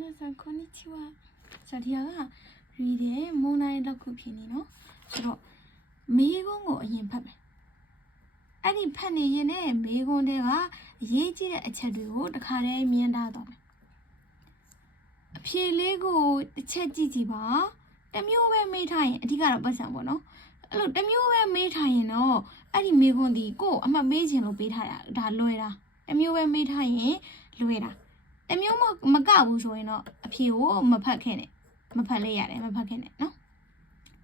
皆さんこんにちは。じゃあリアがリでモナイラクピニのそのメゴンを言えばအဲ့ဒီဖတ်နေရင်ねမေကွန်းတွေကရေးကြည့်တဲ့အချက်တွေကိုတခါတည်းမြင်ထားတော့မယ်အဖြေလေးကိုတစ်ချက်ကြည့်ကြည့်ပါတစ်မျိုးပဲမေးထားရင်အဓိကတော့ပတ်စံပေါ့နော်အဲ့လိုတစ်မျိုးပဲမေးထားရင်တော့အဲ့ဒီမေကွန်းဒီကိုအမှတ်ပေးခြင်းလို့ပေးထားတာဒါလွယ်တာတစ်မျိုးပဲမေးထားရင်လွယ်တာတစ်မျိုးမကဘူးဆိုရင်တော့အဖြေကိုမဖတ်ခဲ့နဲ့မဖတ်လဲရတယ်မဖတ်ခဲ့နဲ့နော်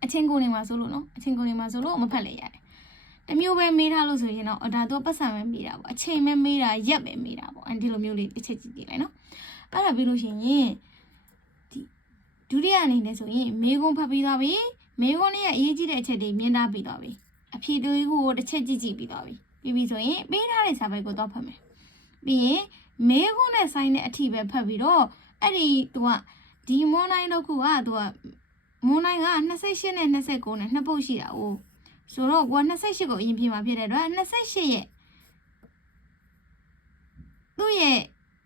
အချင်းကိုနေမှာဆိုလို့နော်အချင်းကိုနေမှာဆိုလို့မဖတ်လဲရတယ်တမျိုးပဲမေးထားလို့ဆိုရင်တော့ဒါတော့ပတ်စံပဲမေးတာပေါ့အချိန်ပဲမေးတာရက်ပဲမေးတာပေါ့ဒီလိုမျိုးလေးတစ်ချက်ကြည့်ကြည့်လိုက်နော်အဲ့ဒါပြီးလို့ရှိရင်ဒီဒုတိယအနေနဲ့ဆိုရင်မေကွန်းဖတ်ပြီးသွားပြီမေကွန်းလေးရဲ့အရေးကြီးတဲ့အချက်တွေမြင်ထားပြီးသွားပြီအဖြေတွေကိုတစ်ချက်ကြည့်ကြည့်ပြီးသွားပြီပြီးပြီဆိုရင်ပေးထားတဲ့စာပိုက်ကိုတော့ဖတ်မယ်ပြီးရင်မေကွန်းနဲ့ဆိုင်တဲ့အထိပဲဖတ်ပြီးတော့အဲ့ဒီသူကဒီမွန်နိုင်တော့ခုကသူကမွန်နိုင်က28နဲ့29နဲ့နှစ်ပုတ်ရှိတာ哦ဆိုတော့ကိုက28ကိုအရင်ပြင်မှာဖြစ်တဲ့အတွက်28ရဲ့သူ့ရဲ့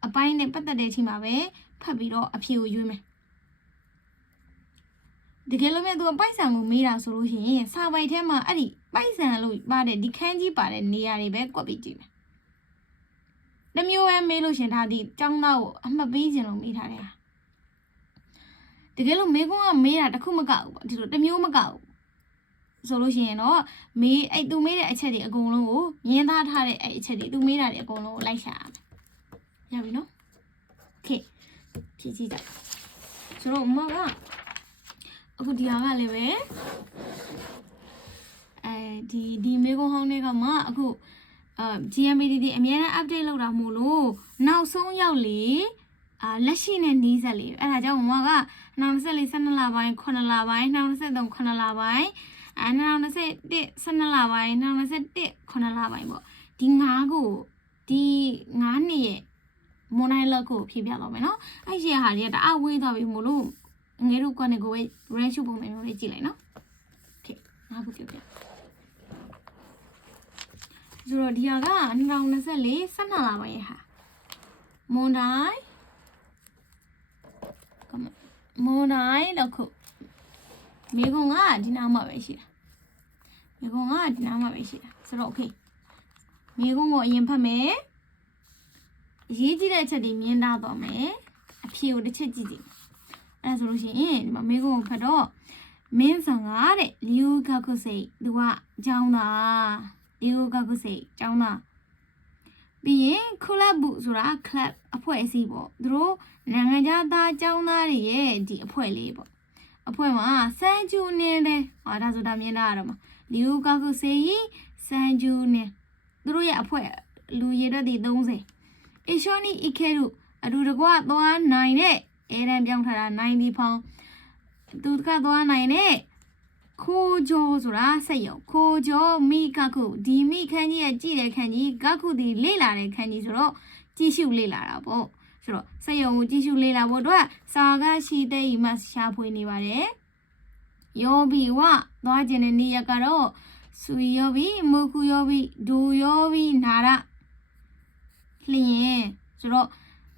အပိုင်းနဲ့ပတ်သက်တဲ့အချိန်မှာပဲဖတ်ပြီးတော့အဖြေကိုရွေးမယ်တကယ်လို့မြတ်သူကပိုက်ဆံကိုမေးတာဆိုလို့ရှိရင်စာပိုက်ထဲမှာအဲ့ဒီပိုက်ဆံလို့ပါတဲ့ဒီခန်းကြီးပါတဲ့နေရာတွေပဲကွက်ပြီးကြည့်မယ်တမျိုးပဲမေးလို့ရှင်ဒါဒီចောင်းသားကိုအမှတ်ပေးခြင်းလို့မေးထားတယ်တကယ်လို့မေကွန်းကမေးတာတခုမကဘူးပေါ့ဒီလိုတမျိုးမကဘူးဆိုလို့ရှိရင်တော့မေးအဲ့သူမေးတဲ့အချက်တွေအကုန်လုံးကိုမြင်သားထားတဲ့အဲ့အချက်တွေသူမေးတာတွေအကုန်လုံးကိုလိုက်ရှာရမယ်ရပြီနော်โอเคဖြည့်ကြည့်ကြဆိုတော့မမကအခုဒီဟာကလည်းပဲဒီမေကွန်ဟောင်းတွေကမှအခုGMBD အများနဲ့ update လုပ်တာမို့လို့နောက်ဆုံးရောက်လေလက်ရှိနဲ့နီးစက်လေအဲ့ဒါကြောင့်မမက2024 12လပိုင်း9လပိုင်း2023 9လပိုင်း2021 12လပိုင်း2021 9လပိုင်းပေါ့ဒီ9ကိုဒီ9နှစ်ရဲ့မွန်နိုင်လောက်ကိုဖြည့်ပြတော့မယ်နော်အဲ့ဒီဟာတွေကတအားဝေးသွားပြီမို့လို့ငယ်တို့ကနေကိုပဲ range ပုံစံမျိုးလေးကြည့်လိုက်နော်โอเคငါခုပြပြဆိုတော့ဒီဟာက2024 12လပိုင်းရဲ့ဟာမွန်တိုင်းလောက်ခုမေကွန်ကဒီနားမှာပဲရှိတာမေကွန်ကဒီနားမှာပဲရှိတာဆိုတော့โอเคမေကွန်ကိုအရင်ဖတ်မယ်ရေးကြည့်တဲ့အချက်တွေမြင်သားတော့မယ်အဖြေကိုတစ်ချက်ကြည့်ကြည့်အဲ့ဒါဆိုလို့ရှိရင်ဒီမှာမေကွန်ကိုဖတ်တော့မင်းဆောင်ကတဲ့လီယိုဂါကုစိတ်သူကကျောင်းသားလီယိုဂါကုစိတ်ကျောင်းသားပြီးရင်ကလပ်ဘူးဆိုတာ club အဖွဲ့အစည်းပေါ့သူတို့နိုင်ငံသားကျောင်းသားတွေရဲ့ဒီအဖွဲ့လေးပေါ့အဖွဲ့မှာစန်ဂျူနင်းတယ်ဟာဒါဆိုတာမြင်တာတော့မှာလီယိုဂါကုစိတ်စန်ဂျူနင်းသူတို့ရဲ့အဖွဲ့လူရည်တဲ့ဒီ30အရှောနီအခဲတို့အတူတကွသွားနိုင်တဲ့အဲရန်ပြောင်းထားတာ90ဖောင်းသူကသွားနိုင်တဲ့ခိုးကြောဆိုတာစက်ရုံခိုးကြောမိကခုဒီမိခန်းကြီးရဲ့ကြည့်တဲ့ခန်းကြီးကခုဒီလေ့လာတဲ့ခန်းကြီးဆိုတော့ကြည့်ရှုလေ့လာတာပေါ့ဆိုတော့စက်ရုံကိုကြည့်ရှုလေ့လာဖို့အတွက်စာကရှိတဲ့ဤမှာရှာဖွေနေပါတယ်ယောဘီဝသွားခြင်းတဲ့နေရာကတော့ဆူယောဘီမုခုယောဘီဒူယောဘီနာရလျင်ဆိုတော့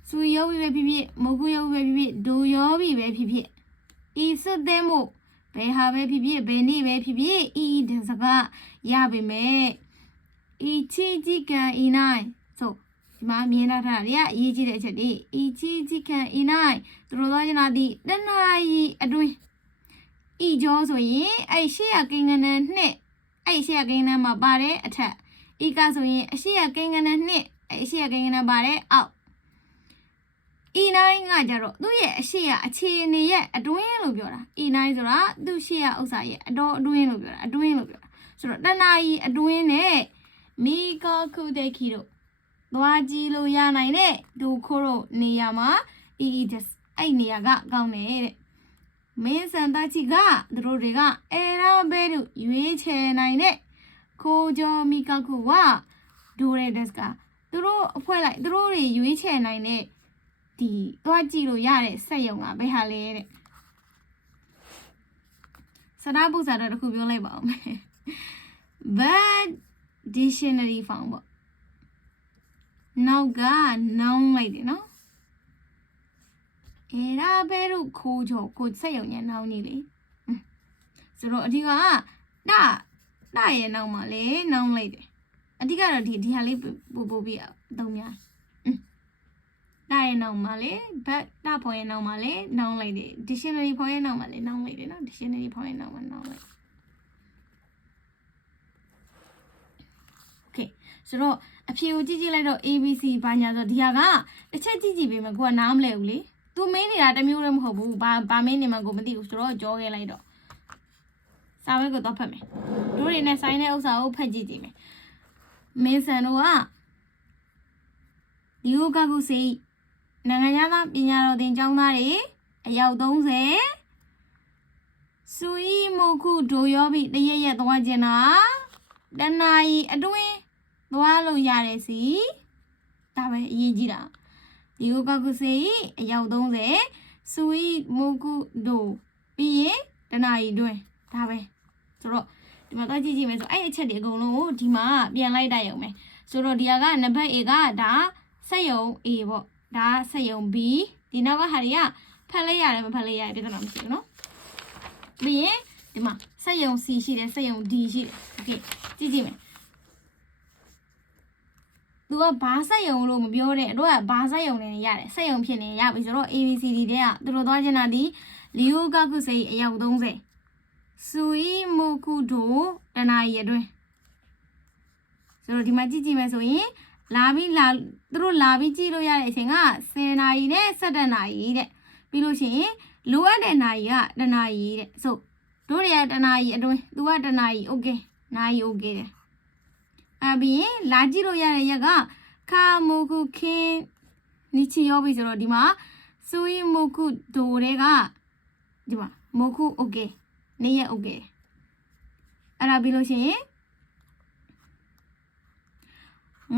ဆူယောဘီပဲဖြစ်ဖြစ်မုခုယောဘီပဲဖြစ်ဖြစ်ဒူယောဘီပဲဖြစ်ဖြစ်ဤစွတ်တဲ့မို့ဘယ်ဟာပဲဖြစ်ဖြစ်ဘယ်နေ့ပဲဖြစ်ဖြစ်ဤဒီစကားရပါမယ်ဤချီကြီးကန်ဤနိုင်ဆိုဒီမှာမြင်ထားတာလေအရေးကြီးတဲ့အချက်တွေဤချီကြီးကန်ဤနိုင်သူတို့သွားချင်တာဒီတနာရီအတွင်းဤကျော်ဆိုရင်အဲ့ရှေ့ရကိန်းကနန်းနှစ်အဲ့ရှေ့ရကိန်းကနန်းမှာပါတဲ့အထက်ဤကဆိုရင်အရှေ့ရကိန်းကနန်းနှစ်အဲ့ရှေ့ရကိန်းကနန်းပါတဲ့အောက်E9 ကကြတော့သူ့ရဲ့အရှိရအခြေအနေရဲ့အတွင်းလို့ပြောတာ E9 ဆိုတာသူ့ရှိရဥစ္စာရဲ့အတော်အတွင်းလို့ပြောတာအတွင်းလို့ပြောတာဆိုတော့တဏှာကြီးအတွင်းနဲ့မီကာခုဒေခီတို့သွားကြည့်လို့ရနိုင်တဲ့ဒူခိုးတို့နေရာမှာ EEDS အဲ့နေရာကကောင်းတယ်တဲ့မင်းစံသားကြီးကသူတို့တွေကအဲရာဘဲတို့ရွေးချယ်နိုင်တဲ့ခိုးကြောမီကာခုကဒူရဲဒက်စ်ကသူတို့အဖွဲ့လိုက်သူတို့တွေရွေးချယ်နိုင်တဲ့ဒီသွားကြည့်လို့ရတဲ့စက်ရုံကဘယ်ဟာလဲတဲ့စနာပုစာတော့တခုပြောလိုက်ပါဦးမယ် bad dictionary found ပေါ့နောက်ကနောင်းလိုက်တယ်နော် 에라 베루 고조 곧 사용에 나오니래. 서로 어디가 나의 나오말래 나오래대. 어디가 어디 디할리 보보비야 동이야. 나의 나오말래 나 보에 나오말래 나오래대. 디셔너리 보에 나오말래 나오래대. 나 디셔너리 보에 나오래. 오케이. 서로 앞에 지지래도 ABC 반야서 디아가 대체 지지비면 그거 나옴래 우리. 또 매일이라 때문에 뭐 하고 바 매일만 고 못이 서로 저게 라이도. 사회가 더 파매. 우리네 사이네 우사오 파지지매. 매산호가 리오가구세 나가냐나 비냐로 된 장나리 아야우동세 수이 모쿠 도요비 내예예 도와지나 나나이 아도에 도와로 야래시 다음에 이해지라 리오가구세 아야우동세 수이 모쿠 도 비에 나나이 도에 다음에 서로ဒီမှာတော့ကြည့်ကြည့်မယ်ဆိုအဲ့အချက်တွေအကုန်လုံးကိုဒီမှာပြန်လိုက်တတ်ရုံပဲဆိုတော့ဒီကနံပါတ် A ကဒါစက်ရုံ A ပေါ့ဒါစက်ရုံ B ဒီနောက်ကဟာတွေကဖတ်လိုက်ရတယ်မဖတ်လိုက်ရပြဿနာမရှိဘူးเนาะပြီးရင်ဒီမှာစက်ရုံ C ရှိတယ်စက်ရုံ D ရှိတယ်โอเคကြည့်ကြည့်မယ်သူကဘာစက်ရုံလို့မပြောတဲ့တို့ကဘာစက်ရုံနေရတယ်စက်ရုံဖြစ်နေရပြီဆိုတော့ ABCD တဲ့ကသူတို့သွားချင်တာဒီလီယိုကာကုစိအယောက်30수이 모쿠도 나나이အတွင်းဆိုတော့ဒီမှာကြည့်ကြည့်မယ်ဆိုရင်သူတို့လာပြီးကြည့်လို့ရတဲ့အချိန်က10နာရီနဲ့17နာရီတဲ့ပြီးလို့ရှိရင်လိုအပ်တဲ့နာရီကတနာရီတဲ့ဆိုတို့တွေကတနာရီအတွင်းသူကတနာရီโอเคနာရီโอเคတဲ့ပြီးရင်လာကြည့်လို့ရတဲ့ရက်ကခါမိုကုခင်းနီချီရောပြီဆိုတော့ဒီမှာ수이 모쿠도တွေကဒီမှာမိုကုโอเคနေရโอเคအဲ့ဒါပြီးလို့ရှိရင်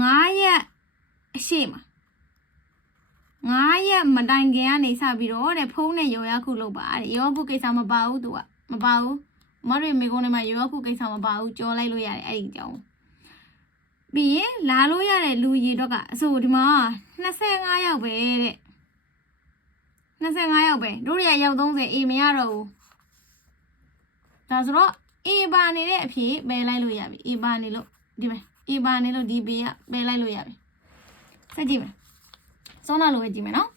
9ရက်အရှိမ9ရက်မတိုင်ခင်ကနေစပြီးတော့တဲ့ဖုန်းနဲ့ရောရခုလုပ်ပါတဲ့ရောခုကိစ္စမပါဘူးသူကမပါဘူးမရမေကုန်းထဲမှာရောခုကိစ္စမပါဘူးကြော်လိုက်လို့ရတယ်အဲ့ဒီအကြောင်းပြီးရင်လာလို့ရတဲ့လူရေတော့ကအဆိုဒီမှာ25ယောက်ပဲတဲ့25ယောက်ပဲတို့ရရောက်30အေးမရတော့ဘူးဒါဆိုတော့ A ပါနေတဲ့အဖြေပယ်လိုက်လို့ရပြီ A ပါနေလို့ဒီပဲ A ပါနေလို့ဒီ B ကပယ်လိုက်လို့ရပြီစက်ကြည့်မယ်စောနာလိုပဲကြည့်မယ်နော်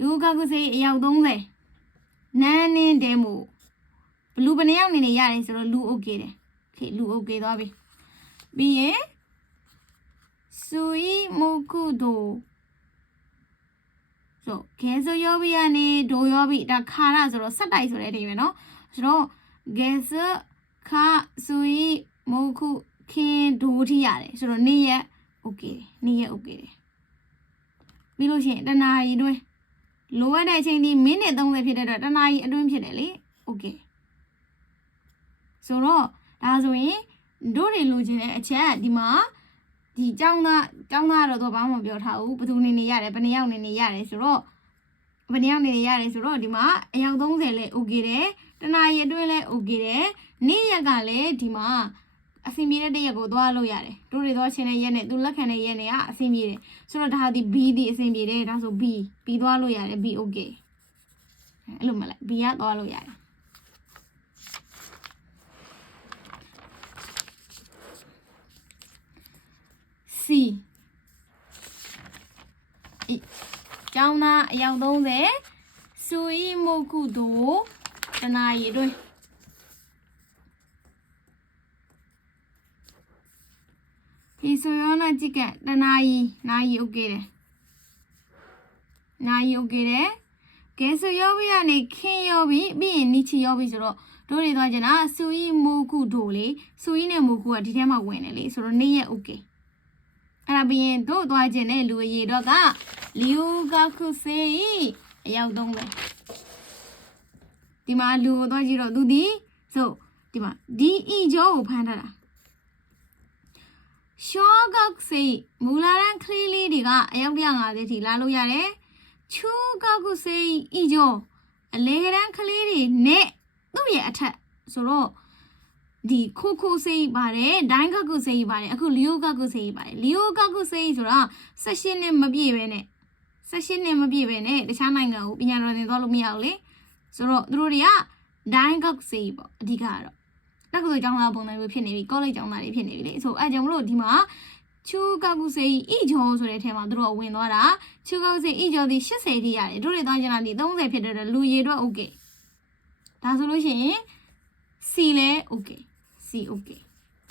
ယူကာကုစေအယောက်30နန်းနေတယ်မို့ဘလူဘယ်နှယောက်နေရတယ်ဆိုတော့လူ okay တယ်โอเคလူ okay သွားပြီပြီးရင်စူအီမိုကုဒိုဆိုခဲဆိုရောပြီးကနေဒိုရောပြီးဒါခါရဆိုတော့ဆက်တိုက်ဆိုတဲ့အဓိပ္ပာယ်နော်ဆိုတော့ဂဲဆခါဆူရီမိုခုခင်းဒိုထိရတယ်ဆိုတော့နေ့ရက်โอเคနေ့ရက်โอเคပြီးလို့ရှိရင်တနာရီအတွင်းလိုအပ်တဲ့အချိန်ဒီမိနစ်30ဖြစ်တဲ့အတွက်တနာရီအတွင်းဖြစ်တယ်လေโอเคဆိုတော့ဒါဆိုရင်တို့တွေလိုချင်တဲ့အချက်ဒီမှာဒီကျောင်းသားတော့ဘာမှမပြောထားဘူးဘယ်သူနေရတယ်ဘယ်နှယောက်နေရတယ်ဆိုတော့ဘယ်နှယောက်နေရတယ်ဆိုတော့ဒီမှာအယောက်30လဲโอเคတယ်တနာရီအတွင်းလဲโอเคတယ်နေ့ရက်ကလည်းဒီမှာအဆင်ပြေတဲ့ရက်ကိုသွားလို့ရတယ်တို့တွေသွားချင်းတဲ့ရက်နဲ့သူလက်ခံတဲ့ရက်နဲ့ကအဆင်ပြေတယ်ဆိုတော့ဒါဒီ B ဒီအဆင်ပြေတယ်ဒါဆို B သွားလို့ရတယ် B โอเคအဲ့လိုမလား B ကသွားလို့ရတယ်ကျောင်းသားအယောက်30စူအီမိုကုဒိုတနာရီအတွင်းဒီဆိုရောနာကြည့်ကတနာရီโอเคတယ်နာရီโอเคတယ်ကဲဆိုရောပြီးကနေခင်းရောပြီးပြီးရင်နီချီရောပြီးဆိုတော့တို့တွေသွားကြတာစူအီမိုကုဒိုလေစူအီနဲ့မိုကုကဒီထဲမှာဝင်တယ်လေဆိုတော့နေ့ရက်โอเคအဲ့ဒါပြီးရင်တို့သွားခြင်းနဲ့လူအရေတော့ကလီယိုကာကုစေအယောက်30ဒီမှာလူကိုသွားကြည့်တော့သူဒီဆိုဒီမှာဒီအီဂျိုကိုဖမ်းထားတာရှော့ကောက်စေမူလာရန်ကလေးလေးတွေကအယောက်150ထိလာလို့ရတယ်ချူကောက်ကုစေအီဂျိုအလေရန်ကလေးတွေနဲ့သူ့ရဲ့အထက်ဆိုတော့ဒီခိုစေးပါတယ်ဒိုင်းကကုစေးပါတယ်အခုလီယိုကကုစေးပါတယ်လီယိုကကုစေးဆိုတာ18နှစ်မပြည့်ပဲနဲ့ 16နှစ်မပြည့်ပဲနဲ့တခြားနိုင်ငံကိုပညာတော်သင်သွားလို့မရဘူးလေဆိုတော့သူတို့တွေကဒိုင်းကောက်စေးပေါ့အဓိကကတော့တက္ကသိုလ်ကျောင်းသားပုံစံမျိုးဖြစ်နေပြီကောလိပ်ကျောင်းသားတွေဖြစ်နေပြီလေဆိုအဲ့ကြောင့်မလို့ဒီမှာချူကောက်စေးဤကျော်ဆိုတဲ့အထက်မှာသူတို့ဝင်သွားတာချူကောက်စေးဤကျော်ဒီ80ထိရတယ်တို့တွေသွားကြတာဒီ30ဖြစ်တဲ့လူရည်တော့ okay ဒါဆိုလို့ရှိရင် C လဲ okay C okay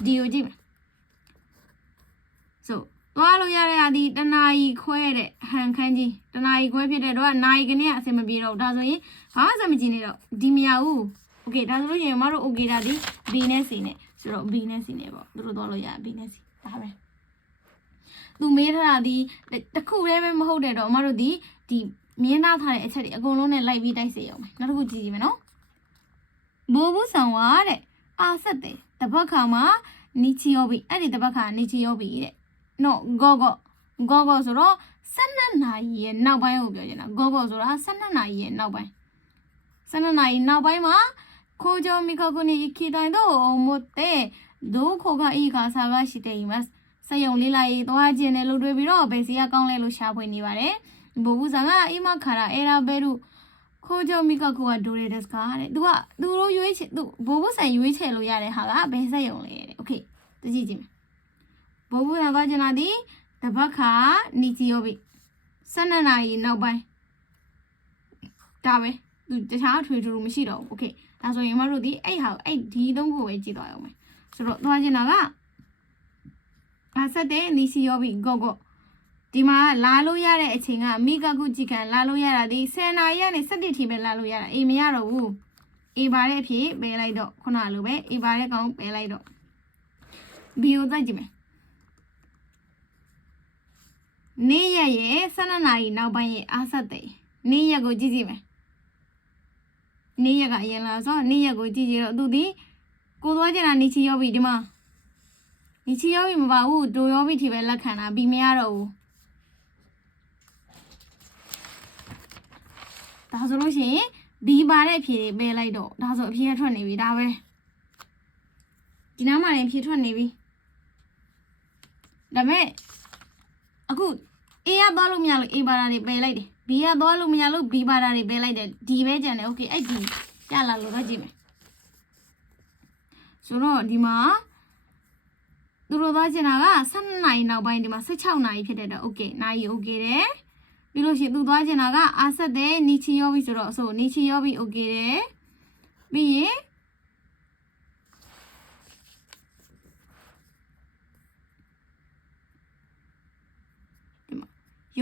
D ကိုကြည့်မယ်ဆိုသွားလို့ရတဲ့အားဒီတနာရီခွဲတဲ့ဟန်ခန်းကြီးတနာရီခွဲဖြစ်တဲ့တော့နိုင်ကနေအဆင်မပြေတော့ဒါဆိုရင်ဘာမှအဆင်မပြေနေတော့ဒီမရဘူး okay ဒါဆိုလို့ရှိရင်မတို့ okay ဒါဒီ B နဲ့ C နဲ့ဆိုတော့ B နဲ့ C နဲ့ပေါ့တို့သွားလို့ရ B နဲ့ C ဒါပဲသူမေးထားတာဒီတခုတည်းပဲမဟုတ်တဲ့တော့အမတို့ဒီမြင်းသားထားတဲ့အချက်တွေအကုန်လုံးနဲ့လိုက်ပြီးတိုက်စေအောင်မယ်နောက်တစ်ခုကြည့်ကြည့်မယ်နော်ဘိုးဘူးဆောင်ဝါတဲ့အာဆက်တဲ့တပတ်ခါမှာနီချီယောဘီအဲ့ဒီတပတ်ခါနီချီယောဘီတဲ့နော်ဂောဆိုတော့12နာရီရဲ့နောက်ပိုင်းကိုပြောချင်တာဂောဆိုတာ12နာရီရဲ့နောက်ပိုင်း12နာရီနောက်ပိုင်းမှာခိုးကြောမိခခုနီခိတိုင်တော့မို့တဲ့ဒိုခိုခအီခါစာကရှိတဲ့မတ်စယုံလေးလိုက်သွားခြင်းနဲ့လို့တွေ့ပြီးတော့ဘယ်စီကကောင်းလဲလို့ရှာဖွေနေပါတယ်ဘိုးဘူးဆောင်ကအိမခါရာအဲရာဘဲရုခိုးကြောမိခခုကဒိုရဲဒက်စကာတဲ့သူတို့ရွေးချယ်သူဘိုးဘူးဆိုင်ရွေးချယ်လို့ရတဲ့ဟာကဘယ်စယုံလဲတဲ့โอเคတကြည့်ကြည့်မယ်ဘိုးဘူးဆောင်သွားခြင်းလားဒီတပတ်ခါနီချီယောဘီ12နာရီနောက်ပိုင်းဒါပဲသူတခြားထွေထူမရှိတော့ဘူးโอเคဒါဆိုရင်မတို့ဒီအဲ့ဒီသုံးခုပဲကြည့်သွားအောင်မယ်ဆိုတော့သွားခြင်းတာကဆက်တဲ့နီစီယောဘီဂောဒီမှာလာလို့ရတဲ့အချိန်ကမိကကုကြည့်ခံလာလို့ရတာဒီ10နာရီကနေ17ထိပဲလာလို့ရတာအေးမရတော့ဘူးအေးပါတဲ့အဖြစ်ပယ်လိုက်တော့ခုနလိုပဲအေးပါတဲ့ကောင်ပယ်လိုက်တော့ဘီယိုတိုက်ကြည့်မယ်နေ့ရက်ရဲ့12နာရီနောက်ပိုင်းရဲ့အားဆက်တဲ့နေ့ရက်ကိုကြည့်ကြည့်မယ်နေ့ရက်ကအရင်လာဆိုနေ့ရက်ကိုကြည့်ကြည့်တော့သူဒီကိုသွားကြတာနေချီယောဘီဒီမှာနေချီယောဘီမပါဘူးဒိုယောဘီထိပဲလက်ခံတာဘီမရတော့ဘူးဒါဆိုလို့ရှိရင်ဘီပါတဲ့အဖြေတွေပေးလိုက်တော့ဒါဆိုအဖြေကထွက်နေပြီဒါပဲဒီနားမှာလည်းအဖြေထွက်နေပြီဒါပေမဲ့အခု A ကသွားလို့မရလို့ A ပါတာတွေပယ်လိုက်တယ် B ကသွားလို့မရလို့ B ပါတာတွေပယ်လိုက်တယ် D ပဲကျန်တယ် okay အဲ့ D ရလာလို့တော့ကြည့်မယ်ဆိုတော့ဒီမှာသူတို့သွားချင်တာက12နာရီနောက်ပိုင်းဒီမှာ16နာရီဖြစ်တဲ့တော့ okay နာရီ okay တယ်ပြီးလို့ရှိရင်သူသွားချင်တာကအားဆက်တဲ့နီချီယောဘီဆိုတော့ဆိုနီချီယောဘီ okay တယ်ပြီးရင်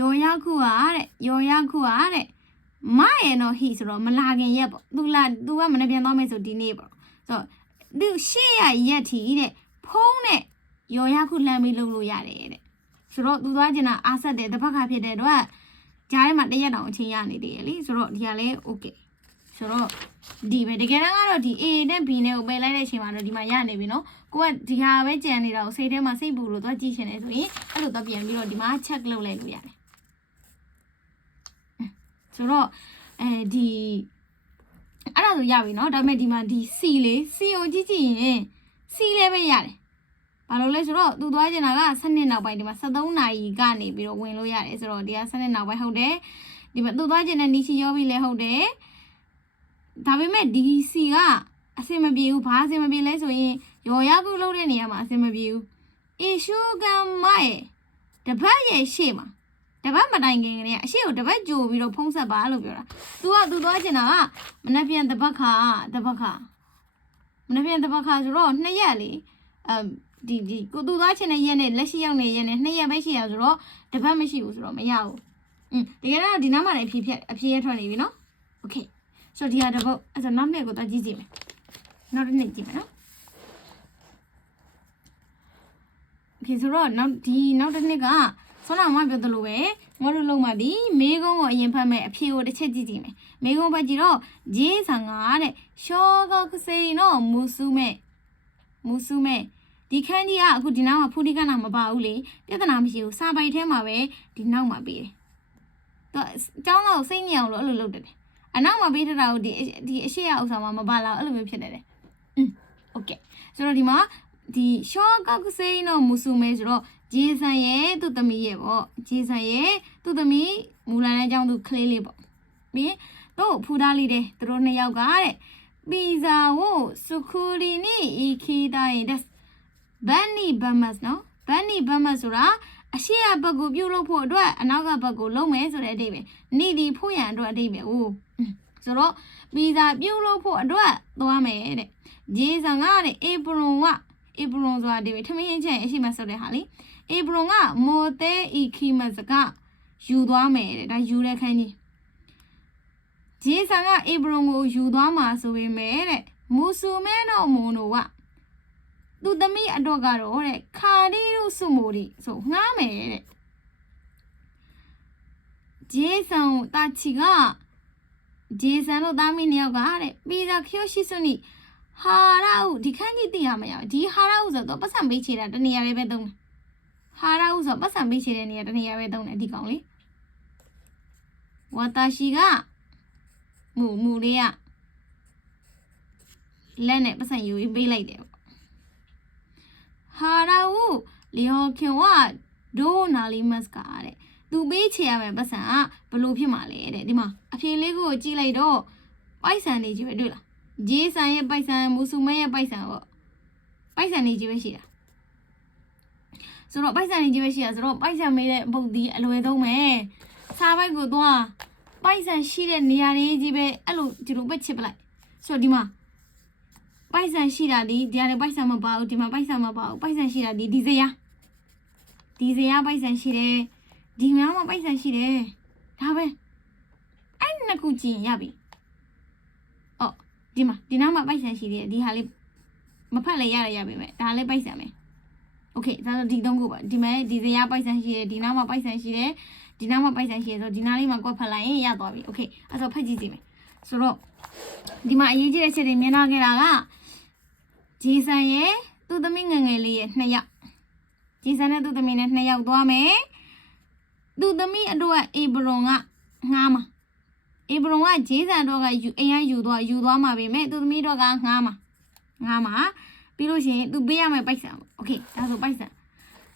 ယောရခုကတဲ့မရဲ့နော်ဟိဆိုတော့မလာခင်ရက်ပေါ့သူကမနေ့ပြန်သွားမယ်ဆိုဒီနေ့ပေါ့ဆိုတော့သူရှေ့ရရက်ထီတဲ့ဖုံးနဲ့ယောရခုလှမ်းပြီးလုပ်လို့ရတယ်တဲ့ဆိုတော့သူသွားကျင်တာအားဆက်တဲ့တစ်ဖက်ကဖြစ်တဲ့တော့ကြားထဲမှာတရက်တောင်အချိန်ရနေသေးတယ်လေဆိုတော့ဒီကလည်း okay ဆိုတော့ဒီပဲတကယ်တော့ဒီ A နဲ့ B နဲ့ကိုပယ်လိုက်တဲ့အချိန်မှာတော့ဒီမှာရနေပြီနော်ကိုကဒီဟာပဲကြံနေတာကိုစိတ်ထဲမှာစိတ်ပူလို့သွားကြည့်ချင်တယ်ဆိုရင်အဲ့လိုတော့ပြန်ပြီးတော့ဒီမှာ check လုပ်လိုက်လို့ရတယ်ဆိုတော့ဒီအဲ့ဒါဆိုရပြီเนาะဒါပေမဲ့ဒီမှာဒီ C လေး C ကိုကြည့်ရင် C လေးပဲရတယ်ဘာလို့လဲဆိုတော့သူသွားချင်တာက7နှစ်နောက်ပိုင်းဒီမှာ73နာရီကနေပြီးတော့ဝင်လို့ရတယ်ဆိုတော့ဒီက7နှစ်နောက်ပိုင်းဟုတ်တယ်ဒီမှာသူသွားချင်တဲ့နီချီယောဘီလည်းဟုတ်တယ်ဒါပေမဲ့ဒီ C ကအဆင်မပြေဘူးဘာအဆင်မပြေလဲဆိုရင်ရော်ရကုလုပ်တဲ့နေရာမှာအဆင်မပြေဘူးအရှုကမရဲ့တပတ်ရဲ့ရှေ့မှာတပတ်မတိုင်ခင်ကလေးအရှိကိုတပတ်ကြိုပြီးတော့ဖုံးဆက်ပါလို့ပြောတာ။ तू သွားချင်တာကမနေ့ပြန်တပတ်ခါမနေ့ပြန်တပတ်ခါဆိုတော့2ရက်လေဒီကို तू သွားချင်တဲ့ရက်နဲ့လက်ရှိရောက်နေရက်နဲ့2ရက်ပဲရှိရဆိုတော့တပတ်မရှိဘူးဆိုတော့မရဘူး။တကယ်တော့ဒီနားမှာလည်းအဖြေရထွက်နေပြီနော်။ Okay ဆိုတော့ဒီဟာတပုတ်အဲ့ဆိုနောက်နေ့ကိုတော့ကြည့်ကြည့်မယ်။နောက်တစ်နေ့ကြည့်မယ်နော်။ Okay ဆိုတော့နောက်တစ်နေ့ကဆောနာမပြောသလိုပဲငါတို့လုံးမှာဒီမေကုန်းကိုအရင်ဖတ်မယ်အဖြေကိုတစ်ချက်ကြည့်ကြည့်မယ်မေကုန်းဖတ်ကြည့်တော့ဂျေးဆန်ကတဲ့ရှောကကစိနော်မူစုမဲ့ဒီခန်းကြီးကအခုဒီနားမှာဖူဒီကနာမပါဘူးလေပြဿနာမရှိဘူးစာပိုက်ထဲမှာပဲဒီနောက်မှာပေးတယ်သူကျောင်းသားကိုစိတ်ညစ်အောင်လို့အဲ့လိုလုပ်တယ်အနောက်မှာပေးထားတာကိုဒီအရှိရဥစ္စာမှာမပါလာအဲ့လိုမျိုးဖြစ်နေတယ်โอเคဆိုတော့ဒီမှာ ဒီရှောကကစိနော်မူဆူမဲဆိုတော့ဂျေဆန်ရဲ့သူ့သမီးရဲ့ပေါ့ဂျေဆန်ရဲ့သူ့သမီးမူလန်တဲ့အကြောင်းသူကလေးလေးပေါ့ပြီးတော့ဖူသားလေးတဲ့သူတို့နှစ်ယောက်ကတဲ့ပီဇာကိုစကူလီနီဤခီတိုင်းဒက်ဘန်နီဘမတ်နော်ဘန်နီဘမတ်ဆိုတာအရှိအဘက်ကိုပြုတ်လို့ဖို့အတွက်အနောက်ကဘက်ကိုလုံးမယ်ဆိုတဲ့အဓိပ္ပာယ်နီဒီဖို့ရန်အတွက်အဓိပ္ပာယ်ဦးဆိုတော့ပီဇာပြုတ်လို့ဖို့အတွက်သွားမယ်တဲ့ဂျေဆန်ကတဲ့အေပရွန်ဆိုတာဒီထမင်းချင်းအရှိမဆိုတဲ့ဟာလေအေဘရွန်ကမော်တဲဤခီမတ်ကယူသွားမယ်တဲ့ဒါယူတဲ့ခန်းကြီးဂျေဆန်ကအေဘရွန်ကိုယူသွားမှာဆိုပေမဲ့တဲ့မူဆူမဲတော်မွန်တို့ကသူသမီးအတော့ကတော့တဲ့ခါရီရုစုမိုဒီဆိုငှားမယ်တဲ့ဂျေဆန်တာချီကဂျေဆန်တို့သားမီးနှစ်ယောက်ကတဲ့ပီဇာခ ्यो ရှိစွနီဟာရာဦးဒီခန်းကြီးသိရမရဒီဟာရာဦးဆိုတော့ပတ်စံပေးချေတာတနေရာပဲသုံးတယ်ဟာရာဦးဆိုပတ်စံပေးချေတဲ့နေရာတနေရာပဲသုံးတယ်ဒီကောင်လေးဝါတာရှိကမူလေးကလက်နဲ့ပတ်စံယူပြီးပေးလိုက်တယ်ဟာရာဦးလီဟောခင်ဝဒိုနာလီမတ်ကာတဲ့သူပေးချေရမယ်ပတ်စံကဘလို့ဖြစ်မှာလဲတဲ့ဒီမှာအဖြေလေးကိုကြည့်လိုက်တော့ပိုက်ဆံနေကြီးပဲတွေ့လားဂျေဆန်ရဲ့ပိုက်ဆံမူဆူမဲရဲ့ပိုက်ဆံပေါ့ပိုက်ဆံနေကြီးပဲရှိတာဆိုတော့ပိုက်ဆံနေကြီးပဲရှိတာဆိုတော့ပိုက်ဆံမေးတဲ့ပုတ်ဒီအလွယ်သုံးမယ်စားပိုက်ကိုသွားပိုက်ဆံရှိတဲ့နေရာလေးကြီးပဲအဲ့လိုဒီလိုပဲချစ်ပလိုက်ဆိုတော့ဒီမှာပိုက်ဆံရှိတာဒီကနေပိုက်ဆံမပါဘူးဒီမှာပိုက်ဆံမပါဘူးပိုက်ဆံရှိတာဒီစရာပိုက်ဆံရှိတယ်ဒီများမှာပိုက်ဆံရှိတယ်ဒါပဲအဲ့နှစ်ခုကြည့်ရပြီအော်ဒီနားမှာပိုက်ဆံရှိတယ်ဒီဟာလေးမဖတ်လည်းရပြီမဲ့ဒါလည်းပိုက်ဆံမယ်โอเคဒါဆိုဒီသုံးခုပါဒီမဲ့ဒီစရာပိုက်ဆံရှိတယ်ဒီနားမှာပိုက်ဆံရှိတယ်ဒီနားမှာပိုက်ဆံရှိတယ်ဆိုတော့ဒီနားလေးမှာကွက်ဖတ်လိုက်ရင်ရသွားပြီโอเคအဲ့တော့ဖတ်ကြည့်မယ်ဆိုတော့ဒီမှာအရေးကြီးတဲ့ချက်တွေမြင်လာခဲ့တာကဂျေဆန်ရဲ့သူ့သမီးငယ်ငယ်လေးရဲ့2ယောက်ဂျေဆန်နဲ့သူ့သမီးနဲ့2ယောက်သွားမယ်သူ့သမီးအတွက်အေဘရွန်ကငှားမှာအေဘရွန်ကဂျေဆန်တော့ကအိမ်ကယူသွားမှာပဲမဲ့သူ့သမီးတော့ကငှားမှာပြီးလို့ရှိရင်သူပေးရမယ်ပိုက်ဆံโอเคဒါဆိုပိုက်ဆံ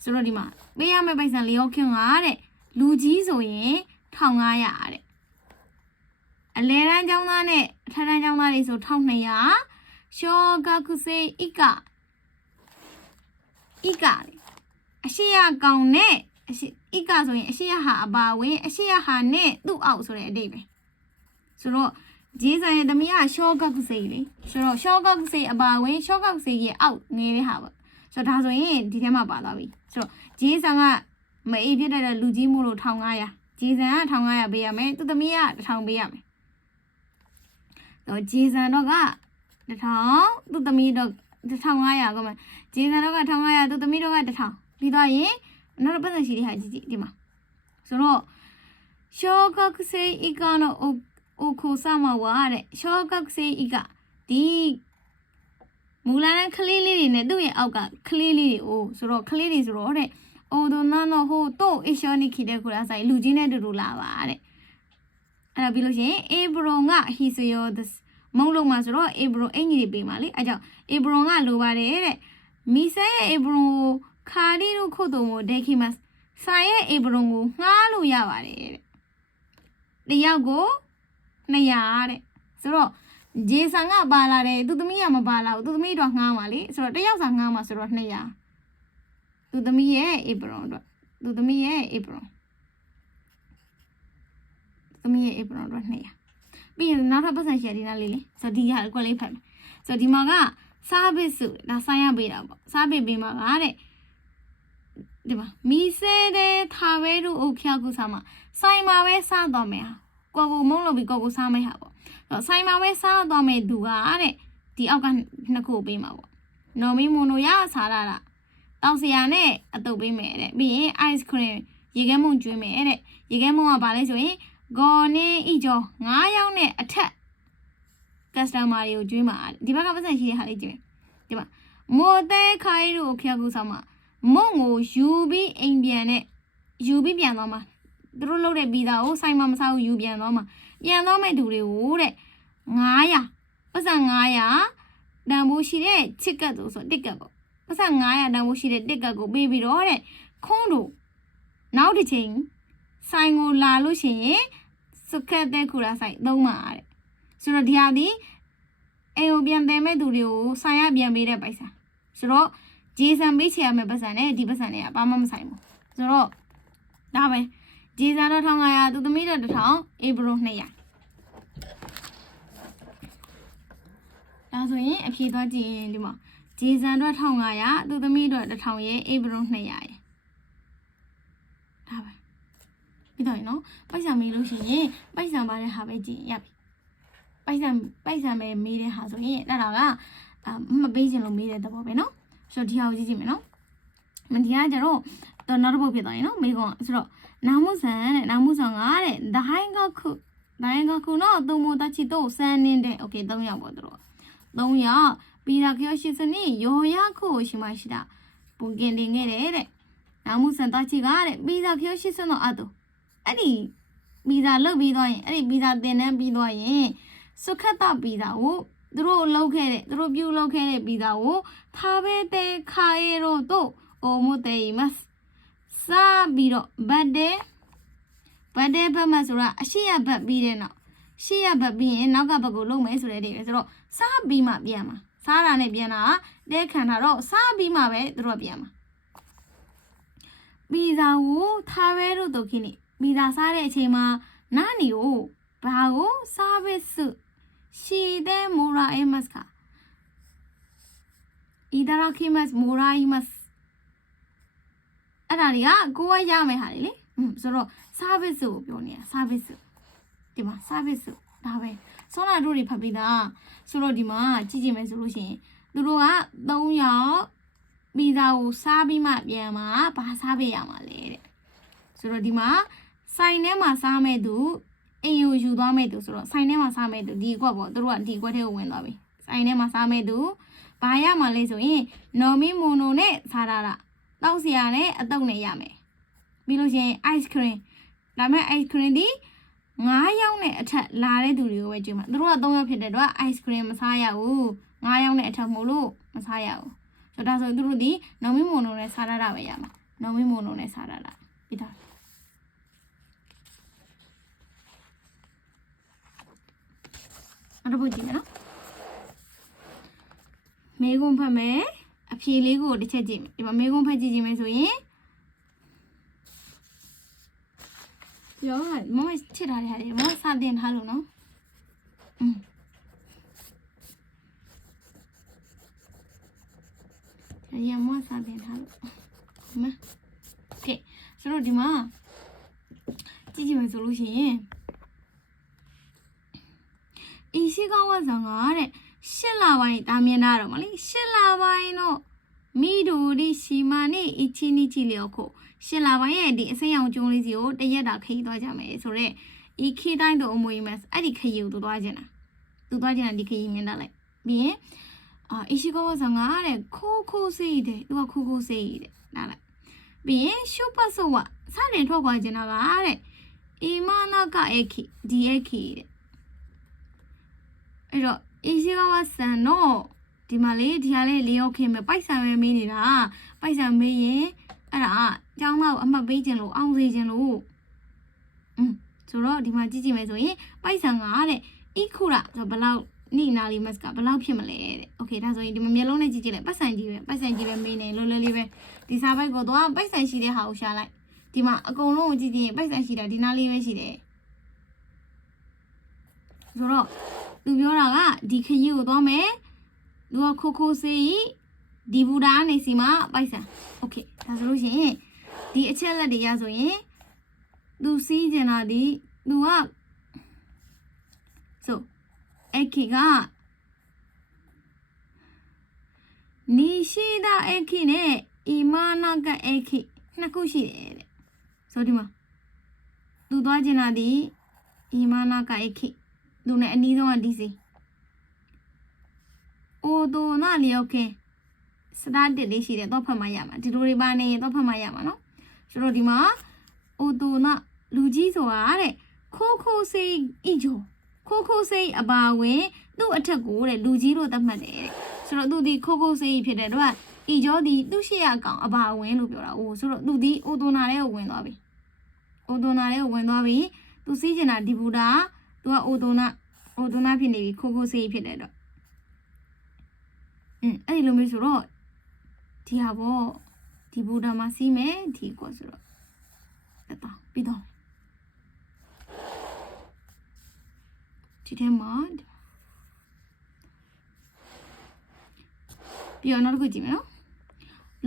ဆိုတော့ဒီမှာပေးရမယ်ပိုက်ဆံလေးရောခင်ကတဲ့လူကြီးဆိုရင်1500တဲ့အလဲတန်းကျောင်းသားနဲ့အထက်တန်းကျောင်းသားတွေဆို1200ရှောဂကုစေဣကလေအရှိရကောင်နဲ့ဣကဆိုရင်အရှိရဟာအပါဝင်အရှိရဟာနဲ့သူ့အောက်ဆိုတဲ့အတိတ်ပဲဆိုတော့ဂျေဆန်ရဲ့သမီးကရှောဂကုစေလေဆိုတော့ရှောဂကုစေအပါဝင်ရှောဂကုစေရဲ့အောက်ငယ်တဲ့ဟာပေါ့ဆိုတော့ဒါဆိုရင်ဒီထဲမှာပါသွားပြီဆိုတော့ဂျေဆန်ကမအေးဖြစ်တဲ့လူကြီးမို့လို့1500ဂျေဆန်က1500ပေးရမယ်သူသမီးက1000ပေးရမယ်တော့ဂျေဆန်တော့က1000သူသမီးတော့1500ကမှဂျေဆန်တော့က1500သူသမီးတော့က1000ပြီးတော့ရင်နောက်တော့ပတ်စံရှိတဲ့ဟာကြည့်ဒီမှာဆိုတော့ရှောဂကုစေဣကနော်အိုခိုဆာမဝါတဲ့ရှောဂကုစေဣကဒီမူလာနဲ့ကလေးလေးတွေနဲ့သူ့ရဲ့အောက်ကကလေးလေးတွေဆိုတော့ကလေးတွေဆိုတော့တဲ့အိုဒိုနာနော်ဟိုတော့အရှောနိခိတဲ့ကိုလာဆိုင်လူကြီးနဲ့တူတူလာပါတဲ့အဲ့ဒါပြီးလို့ရှိရင်အေဘရွန်ကဟီဆိုယောမုံလုံးမှာဆိုတော့အေဘရွန်အင်ကြီးတွေပေးပါလေအဲ့ကြောင့်အေဘရွန်ကလိုပါတယ်တဲ့မီဆဲရဲ့အေဘရွန်ကိုခါရီတို့ခုတ်တုံကိုဒဲခိမတ်ဆိုင်ရဲ့အေဘရွန်ကိုငှားလို့ရပါတယ်တဲ့တယောက်ကို200တဲ့ဆိုတော့ဂျေဆန်ကပါလာတယ်သူသမီးကမပါလာဘူးသူသမီးတော့ငှားပါလေဆိုတော့တယောက်စာငှားမှာဆိုတော့200သူသမီးရဲ့အေဘရွန်တော့သူသမီးရဲ့အေဘရွန်တော့200ပြီးရင်နောက်ထပ်ပတ်စံရှယ်ဒီနာလေးလေဆိုတော့ဒီဟာကွက်လေးဖတ်မယ်ဆိုတော့ဒီမှာကစားပစ်စုဒါဆိုင်ရပေးတာပေါ့စားပစ်ပေးမှာကတဲ့ဒီမှာမီဆဲတဲ့ထားဝဲတို့အုတ်ဖြောက်ကူစားမှာဆိုင်မှာပဲစားတော့မယ်ဟာကိုကိုမုံလို့ပြီးကိုကိုစားမယ်ဟာပေါ့ဆိုင်မှာပဲစားတော့မယ်သူကတဲ့ဒီအောက်ကနှစ်ခုပေးမှာပေါ့နော်မီမိုနိုရစားလာတာတောက်စရာနဲ့အတုပ်ပေးမယ်တဲ့ပြီးရင် ice cream ရေခဲမုံကျွေးမယ်တဲ့ရေခဲမုံကဘာလဲဆိုရင်ဂေါ်နေဤကျော်9ယောက်နဲ့အထက် customer တွေကိုကျွေးမှာဒီဘက်ကပတ်စံရှိတဲ့ဟာလေးကြည့်မယ်ဒီမှာမိုတဲခိုင်တို့ဖျက်ကူဆောင်မှာမုံကိုယူပြီးအိမ်ပြန်သွားမှာသူတို့လုပ်တဲ့ဗီဇာကိုဆိုင်မှာမစားဘူးယူပြန်သွားမှာပြန်သွားမဲ့သူတွေကိုတဲ့900ပတ်စံ900တန်ဖိုးရှိတဲ့ချစ်ကတ်ဆိုတစ်ကတ်ပေါ့ပ ပတ်စံ900တန်ဖို့ရှိတဲ့တစ်ကတ်ကိုပေးပြီးတော့တဲ့ခွန်းတို့နောက်တစ်ချိန်ဆိုင်ကိုလာလို့ရှိရင်စကတ်တဲ့ခူရာဆိုင်သုံးပါတဲ့ဆိုတော့ဒီဟာဒီအိမ်ကိုပြန်တယ်မဲ့သူတွေကိုဆိုင်ရပြန်ပေးတဲ့ပိုက်ဆံဆိုတော့ဂျေဆန်ပေးချေရမယ့်ပတ်စံနဲ့ဒီပတ်စံတွေကဘာမှမဆိုင်ဘူးဆိုတော့ဒါပဲဂျေဆန်တော့1500သူသမီးတော့1000အေဘရို200ဒါဆိုရင်အဖြေသွားကြည့်ရင်ဒီမှာဂျေဆန်တော့1500သူသမီးတော့1000ရဲ့အေဘရို200ရဲ့ဒါပဲပြီးတော့နော်ပိုက်ဆံမေးလို့ရှိရင်ပိုက်ဆံပါတဲ့ဟာပဲကြည့်ရပြီပိုက်ဆံပဲမေးတဲ့ဟာဆိုရင်အဲ့ဒါကမပေးချင်လို့မေးတဲ့သဘောပဲနော်ဆိုတော့ဒီဟာကိုကြည့်ကြည့်မယ်နော်မဒီကကျတော့နောက်တစ်ပုတ်ဖြစ်သွားရင်နော်မေးခွန်းဆိုတော့နာမှုဆန်တဲ့နာမှုဆန်ကတဲ့ဒဟိုင်းကခုနော်သုံးမတချီတော့စမ်းနေတဲ့โอเค3ယောက်ပေါ့တို့3ယောက်ပြီးတာကျော်ရှိစနီရောရခုရှိမှရှိတာပုံကင်တင်ခဲ့တယ်တဲ့နာမှုဆန်တချီကတဲ့ပြီးတာကျော်ရှိစနော်အဲ့ဒီဗီဇာလုပ်ပြီးသွားရင်အဲ့ဒီဗီဇာတင်နှန်းပြီးသွားရင်စုခတ်တာဗီဇာကိုသူတို့လုပ်ခဲ့တဲ့သူတို့ပြုလုပ်ခဲ့တဲ့ဗီဇာကိုထားပဲတဲ့ခါရဲတော့တို့အိုမိုတေမတ်စာပြီးတော့ဘတ်တဲ့ဘတ်မှာဆိုတာအရှိရဘတ်ပြီးတဲ့နောက်ရှေ့ရဘတ်ပြီးရင်နောက်ကဘတ်ကိုလုပ်မယ်ဆိုတဲ့နေဆိုတော့စားပြီးမှပြန်မှာစားတာနဲ့ပြန်တာတဲခံတာတော့စားပြီးမှပဲသူတို့ပြန်မှာဗီဇာကိုထားပဲတော့တို့ခင်းနေဗီဇာစားတဲ့အချိန်မှာနားနေကိုဘာကိုစားပဲစုရှိတဲ့မိုရာအမတ်ကいただきますもらいますအဲ့ဒါတွေကကိုယ်ကရမယ်ဟာလေဆိုတော့ service ကိုပြောနေတာ service ဒီမှာ service ဒါပဲဆွမ်းနာတို့တွေဖတ်ပြီးသားဆိုတော့ဒီမှာကြည့်ကြည့်မယ်ဆိုလို့ရှိရင်သူတို့က3ယောက်ဗီဇာကိုစားပြီးမှပြန်မှာဘာစားပေးရမှာလဲတဲ့ဆိုတော့ဒီမှာဆိုင်ထဲမှာစားမဲ့သူအိမ်ကိုယူသွားမဲ့သူဆိုတော့ဆိုင်ထဲမှာစားမဲ့သူဒီကွက်ပေါ့သူတို့ကဒီကွက်ထဲကိုဝင်သွားပြီဆိုင်ထဲမှာစားမဲ့သူဘာရမှာလဲဆိုရင်နော်မီမိုနိုနဲ့စားတာတောက်စရာနဲ့အတုပ်နဲ့ရမယ်ပြီးလို့ရှိရင် ice cream ဒါမဲ့ ice cream ဒီ9ယောက်နဲ့အထက်လာတဲ့သူတွေကိုပဲကြည့်မှာသူတို့က3ယောက်ဖြစ်တဲ့တော့ ice cream မစားရဘူး9ယောက်နဲ့အထက်မို့လို့မစားရဘူးဆိုတော့ဒါဆိုသူတို့ဒီနော်မီမိုနိုနဲ့စားရတာပဲရမှာနော်မီမိုနိုနဲ့စားရတာပြီးတော့အဲ့ဒါကြည့်မယ်နော်မေကွန်ဖတ်မယ်အဖြေလေးကိုတစ်ချက်ကြည့်မယ်ဒီမှာမေကွန်ဖတ်ကြည့်မယ်ဆိုရင်ရောမမချစ်ထားတဲ့ဟာတွေမစတင်ထားလို့နော်ရမစတင်ထားလို့မโอเคဆိုတော့ဒီမှာကြည့်မယ်ဆိုလို့ရှိရင်အီရှိကဝါဇံကတဲ့8လပိုင်းတာမြင်တာတော့မလေး8လပိုင်းတော့မိဒူဒီစီမာနေအချင်းနီချီလျောက်ကို8လပိုင်းရဲ့ဒီအစိမ်းရောင်ကျုံးလေးစီကိုတရက်တာခရီးသွားကြမယ်ဆိုတော့ဤခီးတိုင်းတော့အမွေမတ်အဲ့ဒီခရီးကိုသူသွားခြင်းတာဒီခရီးမြင်တာလိုက်ပြီးရင်အီရှိကဝါဇံကတဲ့ခိုးစေးတယ်သူကခိုးစေးတယ်နားလိုက်ပြီးရင်ရှုပတ်ဆိုဝစတင်ထွက်သွားခြင်းတာကတဲ့အီမာနာကအခီဒီအခီတဲ့အဲ့တော့အီရှိကဝါဇံတော့ဒီမှာလေဒီဟာလေးလေးရောက်ခင်ပဲပိုက်ဆံပဲမေးနေတာပိုက်ဆံမေးရင်အဲ့ဒါကျောင်းသားကိုအမှတ်ပေးခြင်းလို့အောင်စေခြင်းလို့ဆိုတော့ဒီမှာကြည့်မယ်ဆိုရင်ပိုက်ဆံကတဲ့ဤခုရဆိုဘလောက်နိနာလီမတ်ကဘလောက်ဖြစ်မလဲတဲ့โอเคဒါဆိုရင်ဒီမှာမျက်လုံးနဲ့ကြည့်လိုက်ပိုက်ဆံကြီးပဲမေးနေလောလေးပဲဒီစာပိုက်ကိုတော့ပိုက်ဆံရှိတဲ့ဟာကိုရှာလိုက်ဒီမှာအကုန်လုံးကိုကြည့်ရင်ပိုက်ဆံရှိတာဒီနားလေးပဲရှိတယ်ဆိုတော့သူပြောတာကဒီခရီးကိုသွားမယ်သူကခိုးစေးဒီဘူဒါနေစီမှာပိုက်ဆံโอเคဒါဆိုလို့ရှိရင်ဒီအချက်လက်တွေရဆိုရင်သူစီးကျင်တာဒီသူကဆိုအခီကနီရှိတာအခီနဲ့အီမာနာကအခီနှစ်ခုရှိတယ်တဲ့ဆိုဒီမှာသူသွားကျင်တာဒီအီမာနာကအခီသူနဲ့အနီးဆုံးကဒီစီအိုတိုနာလျောက်ခဲစတာတစ်လေးရှိတယ်တော့ဖတ်မှရမှာဒီလိုတွေပါနေရင်တော့ဖတ်မှရမှာနော်ဆိုတော့ဒီမှာအိုတိုနာလူကြီးဆိုတာတဲ့ခိုးစေးအဂျိုခိုးစေးအပါဝင်သူ့အထက်ကိုတဲ့လူကြီးလို့သတ်မှတ်တယ်တဲ့ဆိုတော့သူဒီခိုးစေးဖြစ်တဲ့တော့ ဤကျော်ဒီသူ့ရှေ့ရကောင်အဘာဝင်လို့ပြောတာအိုးဆိုတော့သူဒီအိုတိုနာလေးကိုဝင်သွားပြီအိုတိုနာလေးကိုဝင်သွားပြီသူစီးကျင်တာဒီဘူတာသူကအိုတိုနာဖြစ်နေပြီခိုးခိုးဆေးဖြစ်တယ်တော့အဲ့ဒီလိုမျိုးဆိုတော့ဒီဟာပေါ့ဒီဘူတာမှာစီးမယ်ဒီကွာဆိုတော့တက်တော့ပြီးတော့ဒီထဲမှာပြီးတော့နောက်တစ်ခုကြည့်မယ်နော်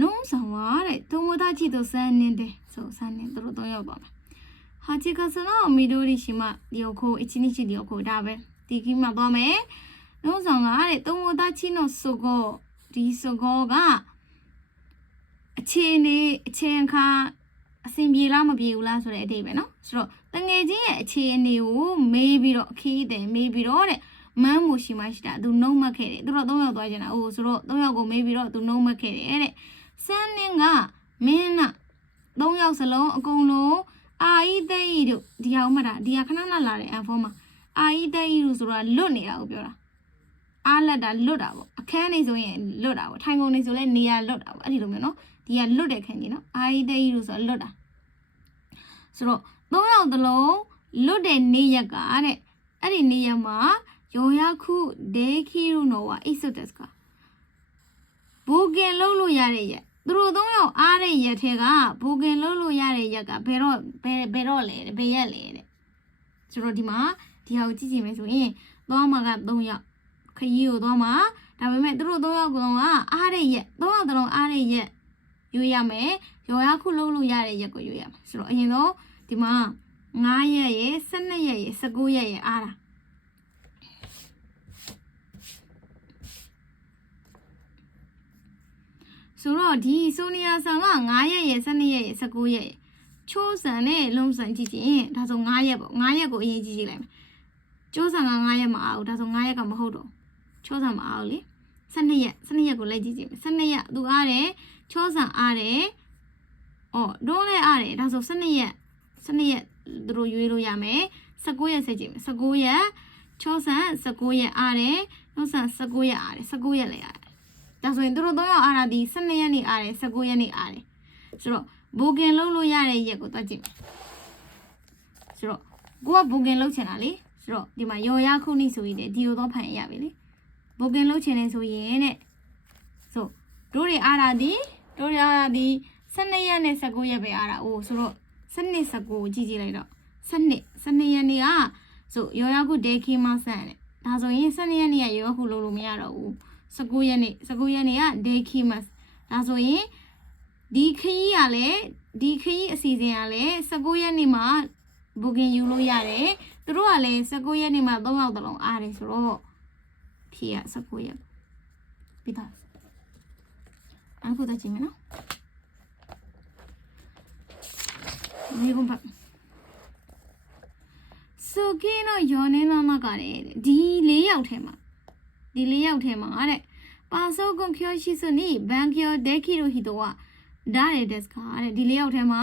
လုံးဆောင်ပါတဲ့သုံးဝသားချီတော့စမ်းနေတယ်ဆိုစမ်းနေတို့တော့ရောက်ပါမယ်ဟာချီကစနောမီဒိုရီရှိမဒီကိုအချင်းချင်းဒီကိုဒါပဲဒီကိမှာသွားမယ်လုံးဆောင်ကတဲ့သုံးဝသားချီနော်ဆိုကောဒီဆိုကောကအခြေအခါအစင်ပြေလားမပြေဘူးလားဆိုတဲ့အတိတ်ပဲနော်ဆိုတော့တငယ်ချင်းရဲ့အခြေအနေကိုမေးပြီးတော့အခီးတယ်မေးပြီးတော့တဲ့မန်းမိုရှိမရှိတာသူနှုံးမက်ခဲ့တယ်သူတို့3ယောက်သွားကြတာအိုးဆိုတော့3ယောက်ကိုမေးပြီးတော့သူနှုံးမက်ခဲ့တယ်တဲ့စန်းနင်းကမင်းက3ယောက်စလုံးအကုန်လုံးအာအီသိန်းတို့ဒီဟာဥမတာဒီဟာခဏလာတဲ့အန်ဖောမှာအာအီသိန်းတို့ဆိုတာလွတ်နေတာကိုပြောတာအားလက်တာလွတ်တာပေါ့အခန်းနေဆိုရင်လွတ်တာပေါ့ထိုင်ကုန်နေဆိုလဲနေရာလွတ်တာပေါ့အဲ့ဒီလိုမျိုးနော်ဒီကလွတ်တဲ့ခန်းကြီးနော်အာအီသိန်းတို့ဆိုတာလွတ်တာဆိုတော့3ယောက်တလုံးလွတ်တဲ့နေရက်ကတဲ့အဲ့ဒီနေရက်မှာယောယာခုဒေခီရုနောဝအိဆုတက်စကဘူကင်လုံးလို့ရတဲ့ရက်သူတို့3ယောက်အားတဲ့ရက်ထဲကဘူကင်လုံးလို့ရတဲ့ရက်ကဘယ်တော့လဲဘယ်ရက်လဲတဲ့ဆိုတော့ဒီမှာဒီဟာကိုကြည့်ကြည့်မယ်ဆိုရင်သွားမှာက3ယောက်ခရီးကိုသွားမှာဒါပေမဲ့သူတို့3ယောက်ကအားတဲ့ရက်3ယောက်တလုံးအားတဲ့ရက်ရွေးရမယ်ယောယာခုလုံးလို့ရတဲ့ရက်ကိုရွေးရမယ်ဆိုတော့အရင်တော့ဒီမှာ9ရက်ရယ်12ရက်ရယ်19ရက်ရယ်အားတာဆိုတော့ဒီဆိုနီယာဆန်က9ရက်ရယ်12ရက်ရယ်19ရက်ရယ်ချိုးဆန်နဲ့လုံးဆန်ကြည့်ကြည့်ဒါဆို9ရက်ပေါ့9ရက်ကိုအရင်ကြည့်ကြည့်လိုက်မယ်ချိုးဆန်က9ရက်မအားဘူးဒါဆို9ရက်ကမဟုတ်တော့ချိုးဆန်မအားဘူးလေ12ရက်ကိုလိုက်ကြည့်ကြည့်မယ်12ရက်သူအားတယ်ချိုးဆန်အားတယ်အော်တော့လည်းအားတယ်ဒါဆို12ရက်သူတို့ရွေးလို့ရမယ်19ရက်ဆက်ကြည့်မယ်19ရက်ချိုးဆန်19ရက်အားတယ်လုံးဆန်19ရက်အားတယ်19ရက်လည်းအားတယ်ဒါဆိုရင်သူတို့3ယောက်အားတာဒီ12ရက်နေအားတယ်19ရက်နေအားတယ်ဆိုတော့ဘူကင်လုံးလို့ရတဲ့ရက်ကိုတွက်ကြည့်မယ်ဆိုတော့ကိုကဘူကင်လုံးချင်တာလေဆိုတော့ဒီမှာယော်ရခုနိဆိုရင်ဒီလိုတော့ဖန်ရပြီလေဘူကင်လုံးချင်နေဆိုရင်တဲ့ဆိုတို့တွေအားတာဒီ12ရက်နဲ့19ရက်ပဲအားတာအိုးဆိုတော့19ကြည့်ကြည့်လိုက်တော့12ရက်နေ့ကဆိုယော်ရခုဒေခီမဆန်တဲ့ဒါဆိုရင်12ရက်နေ့ကယော်ရခုလုံးလို့မရတော့ဘူး19ရက်နေ့ကဒေခီမတ်ဒါဆိုရင်ဒီခရီးကလည်းဒီခရီးအစီအစဉ်ကလည်း19ရက်နေ့မှာဘူကင်ယူလို့ရတယ်သူတို့ကလည်း19ရက်နေ့မှာ3ယောက်တလုံးအားတယ်ဆိုတော့ဖြေရ19ရက်ပြီးသားအခုတကြည့်မယ်နော်ဒီကုန်ပါဆိုကင်းတော့ယောနေနာနာကလည်းဒီ4ယောက်ထဲမှာတဲ့ပါဆိုကွန်ကျော်ရှိစနီဘန်ကျော်ဒေခီရိုဟီတိုကဒါရတဲ့စကားတဲ့ဒီ4ယောက်ထဲမှာ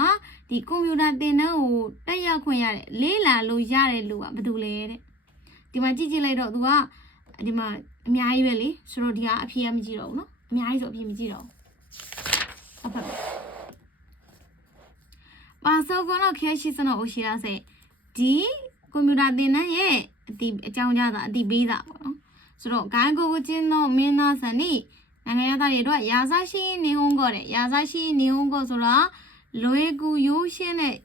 ဒီကွန်ပျူတာသင်တန်းကိုတက်ရောက်ခွင့်ရတဲ့လေးလာလို့ရတဲ့လူကဘာတူလဲတဲ့ဒီမှာကြည့်လိုက်တော့သူကဒီမှာအများကြီးပဲလေဆိုတော့ဒီကအဖြေမကြည့်တော့ဘူးနော်အများကြီးဆိုအဖြေမကြည့်တော့ဘူးဟုတ်ပါဘူးပါဆိုကွန်တော့ကျော်ရှိစနော်အိုရှိရစေဒီကွန်ပျူတာသင်တန်းရဲ့အကြောင်းကြားတာအတိပေးတာပေါ့နော်ဆိုတော့ဂိုင်းကိုကိုချင်းတော့မင်းသားဆန်နီနိုင်ငံသားတွေအတွက်ရာဇရှိနေဟုံးကောတဲ့ရာဇရှိနေဟုံးကောဆိုတာလွယ်ကူရိုးရှင်းတဲ့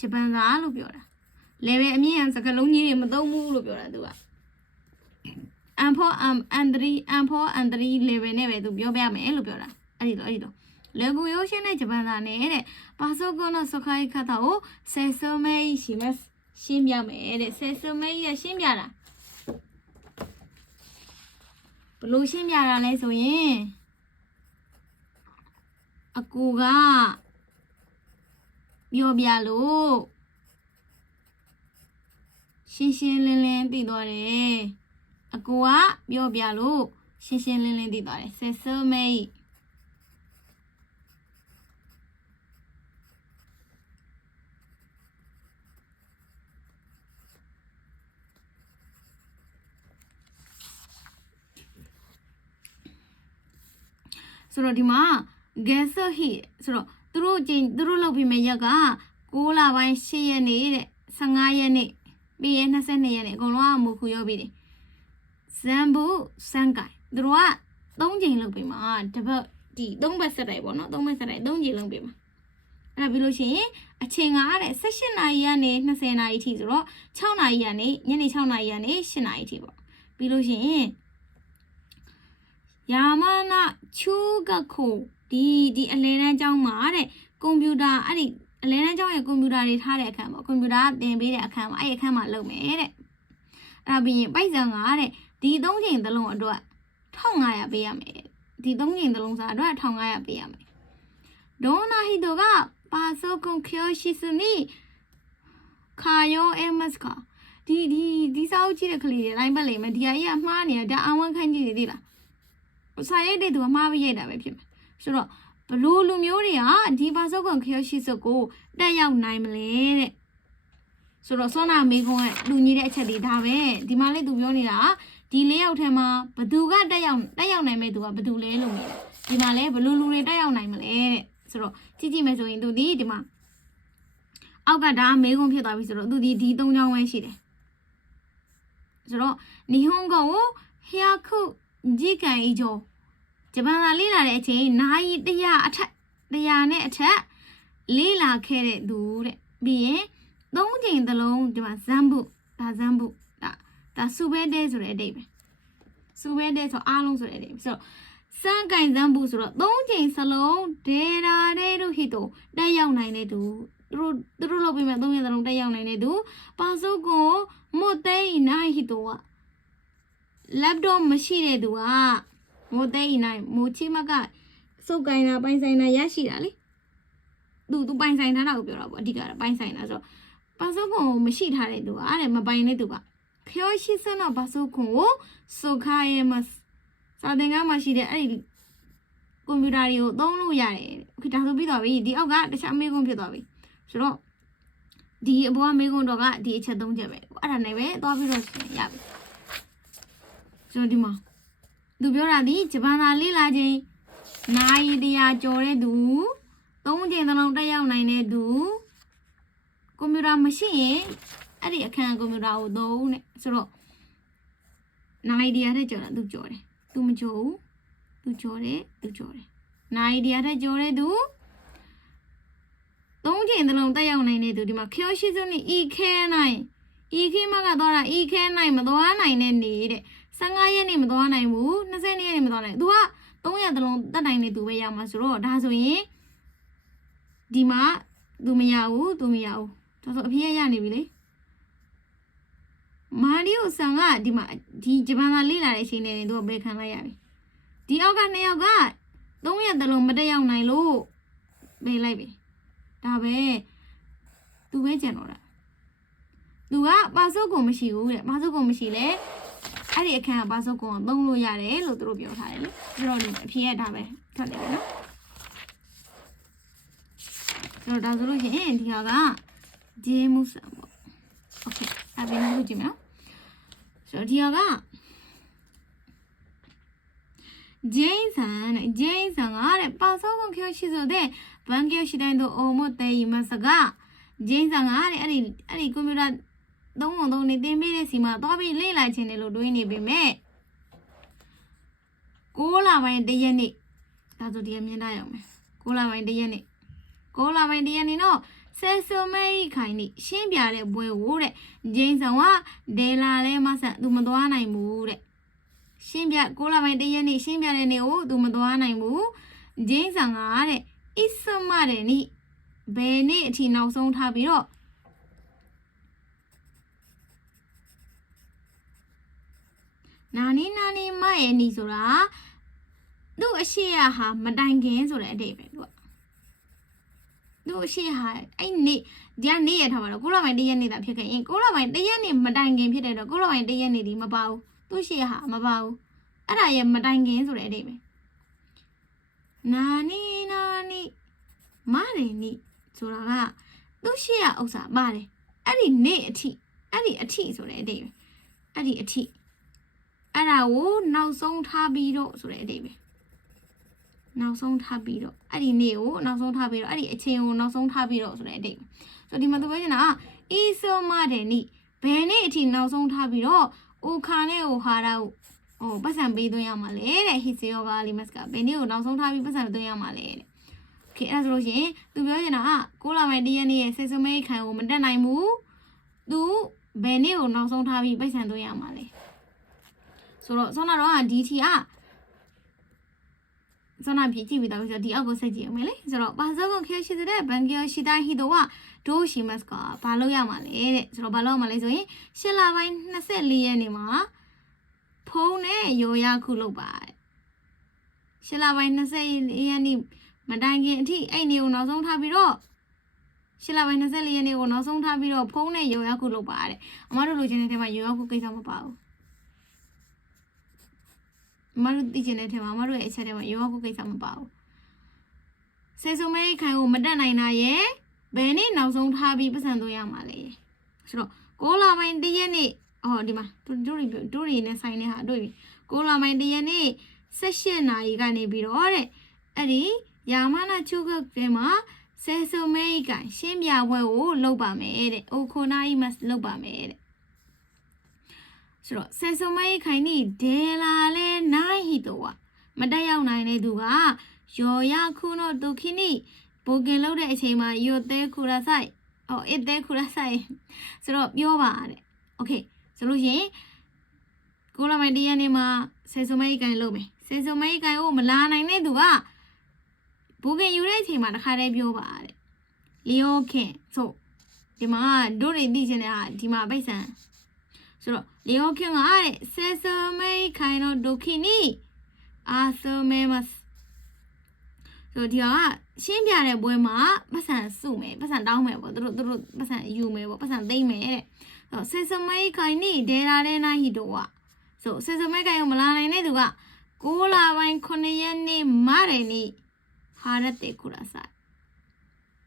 ဂျပန်သားလို့ပြောတာ level အမြင့်အစကလုံးကြီးတွေမသုံးဘူးလို့ပြောတာသူကအန်4 and 3 level နဲ့ပဲသူပြောပြမယ်လို့ပြောတာအဲ့ဒီတော့လွယ်ကူရိုးရှင်းတဲ့ဂျပန်သားနဲ့တဲ့ပါဆိုကွန်တော့စခိုင်းခတ်တာကိုဆယ်စုံမဲရှိမယ်ရှင်းပြမယ်တဲ့ဆယ်စုံမဲရရှင်းပြတာဘလို့ရှင်းပြတာလဲဆိုရင်အကူကပြောပြလို့ရှင်းရှင်းလင်းလင်းသိသွားတယ်အကူကပြောပြလို့ရှင်းရှင်းလင်းလင်းသိသွားတယ်ဆယ်စုံမဲ ဆိုတော့ဒီမှာ gas heat ဆိုတော့သူတို့လုပ်ပြီးမဲ့ရက်က6လပိုင်း8ရက်နေ့တဲ့15ရက်နေ့ပြီးရင်22ရက်နေ့အကုန်လုံးကမူခုရောက်ပြီတယ်ဇမ်ဘူးစန်ကိုင်သူတို့က3ချိန်လုပ်ပြီးမှာတပတ်ဒီ3ဘက်ဆက်တိုက်ပေါ့နော်3ဘက်ဆက်တိုက်3ချိန်လုပ်ပြီးမှာအဲ့ဒါပြီးလို့ရှိရင်အချိန်ကတဲ့18နာရီကနေ20နာရီအထိဆိုတော့6နာရီကနေညနေ6နာရီကနေ8နာရီအထိပေါ့ပြီးလို့ရှိရင်ယာမနာချူကခိုဒီအလဲတန်းကျောင်းမှာတဲ့ကွန်ပျူတာအဲ့ဒီအလဲတန်းကျောင်းရဲ့ကွန်ပျူတာတွေထားတဲ့အခန်းပေါ့ကွန်ပျူတာသင်ပေးတဲ့အခန်းမှာအဲ့ဒီအခန်းမှာလုပ်မယ်တဲ့အဲ့ဒါပြီးရင်ပိုက်ဆံကတဲ့ဒီ3ချိန်သလုံးအတွက်1500ပေးရမယ်ဒီ3ချိန်သလုံးစားအတွက်1500ပေးရမယ်ဒေါနာဟီတိုကပါဆိုကွန်ကျော်ရှိစနီခါယောအမတ်ကဒီစာအုပ်ကြည့်တဲ့ကလေးတွေတိုင်းပတ်လိမ့်မယ်ဒီဟာကြီးကမှားနေတာဒါအဝန်ခန့်ကြည့်နေသေးလားစာရိုက်တဲ့သူကမှားပြီးရိုက်တာပဲဖြစ်မယ်ဆိုတော့ဘလို့လူမျိုးတွေကဒီပါစောကွန်ခရရှိစကိုတက်ရောက်နိုင်မလဲတဲ့ဆိုတော့စောနာမေခွန်းကလူကြီးတဲ့အချက်တွေဒါပဲဒီမှာလေသူပြောနေတာဒီ၄ယောက်ထဲမှာဘသူကတက်ရောက်နိုင်မဲ့သူကဘသူလဲလို့နေတာဒီမှာလဲဘလို့လူတွေတက်ရောက်နိုင်မလဲတဲ့ဆိုတော့ကြည့်မယ်ဆိုရင်သူဒီမှာအောက်ကဒါမေခွန်းဖြစ်သွားပြီဆိုတော့သူဒီ3ချောင်းပဲရှိတယ်ဆိုတော့နီဟွန်ကိုဟျာခုဂျီကန်အီဂျိုဂျပန်လာလေးလာတဲ့အချိန်နိုင်100အထက်100နဲ့အထက်လေးလာခဲ့တဲ့သူတဲ့ပြီးရင်3ချိန်သလုံးဒီမှာဇမ်ဘူးဒါစူဘဲတဲဆိုတဲ့အဓိပ္ပာယ်စူဘဲတဲဆိုအားလုံးဆိုတဲ့အဓိပ္ပာယ်ဆိုတော့စန်ကင်ဇမ်ဘူးဆိုတော့3ချိန်စလုံးဒေရာတဲ့တို့ဟီတိုတက်ရောက်နိုင်တဲ့သူသူတို့လုပ်ပြီးမှ3ချိန်စလုံးတက်ရောက်နိုင်တဲ့သူပါစုကိုမို့သိနိုင်ဟီတိုကlaptop မရှိတဲ့သူကမို့သိနိုင်မို့ချိမကစုပ်ကိုင်းတာပိုင်ဆိုင်တာရရှိတာလေသူပိုင်ဆိုင်ထားတာကိုပြောတာပေါ့အဓိကပိုင်ဆိုင်တာဆိုပါစုကိုမရှိထားတဲ့သူကအဲ့ဒါမပိုင်တဲ့သူကခေါ်ရှိစနပါစုကိုစုခိုင်းမစာသင်ခန်းမှာရှိတဲ့အဲ့ဒီကွန်ပျူတာတွေကိုသုံးလို့ရတယ်โอเคဒါဆိုပြီးတော့ပြီဒီအောက်ကတခြားမေးခွန်းဖြစ်သွားပြီဆိုတော့ဒီအပေါ်ကမေးခွန်းတော့ကဒီအချက်3ချက်ပဲအဲ့ဒါနဲ့ပဲသွားပြီးတော့ရပြီဆိုတော့ဒီမှာသူပြောတာဒီဂျပန်သားလေးလာချင်းနိုင်တရားကြော်တဲ့သူ3ချိန်သလုံးတက်ရောက်နိုင်တဲ့သူကွန်ပျူတာမရှိရင်အဲ့ဒီအခန်းကွန်ပျူတာကိုသုံးနဲ့ဆိုတော့နိုင်တရားတဲ့ကြော်တာသူကြော်တယ်သူမကြော်ဘူးသူကြော်တယ်နိုင်တရားတဲ့ကြော်တဲ့သူ3ချိန်သလုံးတက်ရောက်နိုင်တဲ့သူဒီမှာခေါ်ရှိစုနေဤခဲနိုင်ဤခဲမကတော့တာဤခဲနိုင်မသွားနိုင်တဲ့နေတဲ့15ရက်နေမသွားနိုင်ဘူး20ရက်နေမသွားနိုင် तू က3ရက်တလုံးတက်နိုင်နေသူပဲရမှာဆိုတော့ဒါဆိုရင်ဒီမှာ तू မရဘူးဒါဆိုအဖေရနေပြီလေမာရီယိုဆန်ကဒီမှာဒီဂျပန်ကလေးလာတဲ့အချိန်နဲ့ तू ဘယ်ခံလိုက်ရပြီဒီအောက်က2ယောက်က3ရက်တလုံးမတက်ရောက်နိုင်လို့ပေးလိုက်ပြီဒါပဲ तू ပဲကြံတော့တာ तू ကပါစုပ်ကိုမရှိဘူးတဲ့ပါစုပ်ကိုမရှိလဲအဲ့ဒီအခန်းကပါစုပ်ကောင်သုံးလို့ရတယ်လို့သူတို့ပြောထားတယ်လေဆိုတော့အဖေကဒါပဲထွက်တယ်နော်ဆိုတော့ဒါဆိုလို့ရှိရင်ဒီဟာကဂျေမူဆန်ပေါ့โอเคအဲ့ဒါလည်းကြည့်မယ်နော်ဆိုတော့ဒီဟာကဂျိန်းဆန်ကတဲ့ပါစုပ်ကောင်ခေါ်ရှိဆိုတဲ့ဘန်ကျော်ရှိတိုင်းတို့အိုမိုတေးမစကဂျိန်းဆန်ကတဲ့အဲ့ဒီကွန်ပျူတာ3နေတင်ပေးတဲ့စီမှာသွားပြီးလေ့လာခြင်းတယ်လို့တွေးနေပေမဲ့6လပိုင်း1ရက်နေ့ဒါဆိုဒီအမြင်ထားရအောင်မယ်6လပိုင်း1ရက်နေ့တော့ဆယ်ဆိုမဲခိုင်နေရှင်းပြတဲ့ဘွဲကိုတဲ့ဂျိန်းဆောင်ကဒေလာလဲမဆန်သူမသွားနိုင်ဘူးတဲ့ရှင်းပြ6လပိုင်း1ရက်နေ့ရှင်းပြတဲ့နေ့ကိုသူမသွားနိုင်ဘူးဂျိန်းဆောင်ကတဲ့အစ်စမတဲ့နေ့ဘယ်နေ့အထိနောက်ဆုံးထားပြီးတော့နာနီမရဲ့နီဆိုတာသူ့အရှိရဟာမတိုင်ခင်ဆိုတဲ့အတိတ်ပဲသူ့အရှိဟာအဲ့နေ့ဒီနေ့ရထားပါတော့6လပိုင်း1ရက်နေ့တာဖြစ်ခဲ့ရင်6လပိုင်း1ရက်နေ့မတိုင်ခင်ဖြစ်တဲ့တော့6လပိုင်း1ရက်နေ့ဒီမပါဘူးသူ့ရှိရဟာမပါဘူးအဲ့ဒါရဲ့မတိုင်ခင်ဆိုတဲ့အတိတ်ပဲနာနီမရဲ့နီဆိုတာကသူ့ရှိရဥစ္စာပါတယ်အဲ့ဒီနေ့အထိဆိုတဲ့အတိတ်ပဲအဲ့ဒီအထိအဲ့ဒါကိုနောက်ဆုံးထားပြီးတော့ဆိုတဲ့အဓိပ္ပာယ် နောက်ဆုံးထားပြီးတော့အဲ့ဒီနေ့ကိုနောက်ဆုံးထားပြီးတော့အဲ့ဒီအချိန်ကိုနောက်ဆုံးထားပြီးတော့ဆိုတဲ့အတိတ်ဆိုတော့ဒီမှာသူပြောချင်တာအီဆိုမတဲ့နေ့ဘယ်နေ့အထိနောက်ဆုံးထားပြီးတော့အိုခါနဲ့အိုဟာရာကိုပတ်စံပေးသွင်းရမှာလေတဲ့ဟီစီယောကလီမတ်ကဘယ်နေ့ကိုနောက်ဆုံးထားပြီးပတ်စံသွင်းရမှာလေတဲ့โอเคအဲ့ဒါဆိုလို့ရှိရင်သူပြောချင်တာ6လပိုင်း1ရက်နေ့ရဲ့စေစုံမဲခံကိုမတက်နိုင်ဘူးသူဘယ်နေ့ကိုနောက်ဆုံးထားပြီးပတ်စံသွင်းရမှာလေဆိုတော့ဆောနာတော့ဒီထီဆောနာဖြစ်ကြည့်ပြီးတော့ဒီအောက်ကိုဆက်ကြည့်အောင်မယ်လေဆိုတော့ဘာစောကခဲရှိတဲ့ဘန်ကီယရှိတိုင်းဟီတော့ဒိုရှိမတ်ကဘာလို့ရမှာလဲတဲ့ဆိုတော့ဘာလို့ရမှာလဲဆိုရင်8လပိုင်း24ရက်နေ့မှာဖုန်းနဲ့ရောရခုလုပ်ပါ8လပိုင်း20ရက်နေ့မတိုင်ခင်အထိအဲ့နေကိုနောက်ဆုံးထားပြီးတော့8လပိုင်း24ရက်နေ့ကိုနောက်ဆုံးထားပြီးတော့ဖုန်းနဲ့ရောရခုလုပ်ပါတဲ့အမတို့လိုချင်တဲ့ထဲမှာရောရခုကိစ္စမပါဘူးအမတို့သိချင်တဲ့ထဲမှာအမတို့ရဲ့အချက်ထဲမှာရောရခုကိစ္စမပါဘူးစေစုံမဲခံကိုမတက်နိုင်တာရဲ့ဘယ်နေ့နောက်ဆုံးထားပြီးပတ်စံသွင်းရမှာလဲဆိုတော့6လပိုင်း1ရက်နေ့ဒီမှာတို့ရီနဲ့ဆိုင်နေဟာတွေ့ပြီ6လပိုင်း1ရက်နေ့18နာရီကနေပြီးတော့တဲ့အဲ့ဒီယာမနာချုကကဲမှာစေစုံမဲကန်ရှင်းပြပွဲကိုလုပ်ပါမယ်တဲ့အိုခိုနာမတ်လုပ်ပါမယ်တဲ့ဆိုတော့စေစုံမဲခိုင်နီဒေလာလဲနိုင်ဟီတော့မတက်ရောက်နိုင်တဲ့သူကယောရခုနောဒိုခိနီဘိုကင်လောက်တဲ့အချိန်မှာယိုတဲခူရာဆိုင်အစ်တဲခူရာဆိုင်ဆိုတော့ပြောပါတဲ့โอเคဆိုလို့ရှိရင်6လပိုင်း1ရက်နေ့မှာစေစုံမဲကန်လုပ်မယ်စေစုံမဲကန်ကိုမလာနိုင်တဲ့သူကဘိုကင်ယူတဲ့အချိန်မှာတခါတည်းပြောပါတဲ့လီယိုခင်ဆိုဒီမှာတို့တွေသိချင်တဲ့ဟာဒီမှာပိတ်ဆန်ဆိုတော့လီယိုခင်ကတဲ့စေစုံမဲခိုင်တော့ဒိုခိနီအာဆိုမဲမတ်ဆိုဒီကရှင်းပြတဲ့ပွဲမှာပတ်စံစုမယ်ပတ်စံတောင်းမယ်ပေါ့သူတို့ပတ်စံယူမယ်ပေါ့ပတ်စံသိမ့်မယ်တဲ့ဆိုစေစမဲခိုင်နီဒေရာတဲ့နိုင်ဟီတော့ဆိုစေစမဲခိုင်ကိုမလာနိုင်တဲ့သူက6လပိုင်း9ရက်နေ့မတယ်နေ့ဟာရတဲ့ခုရာဆိုင်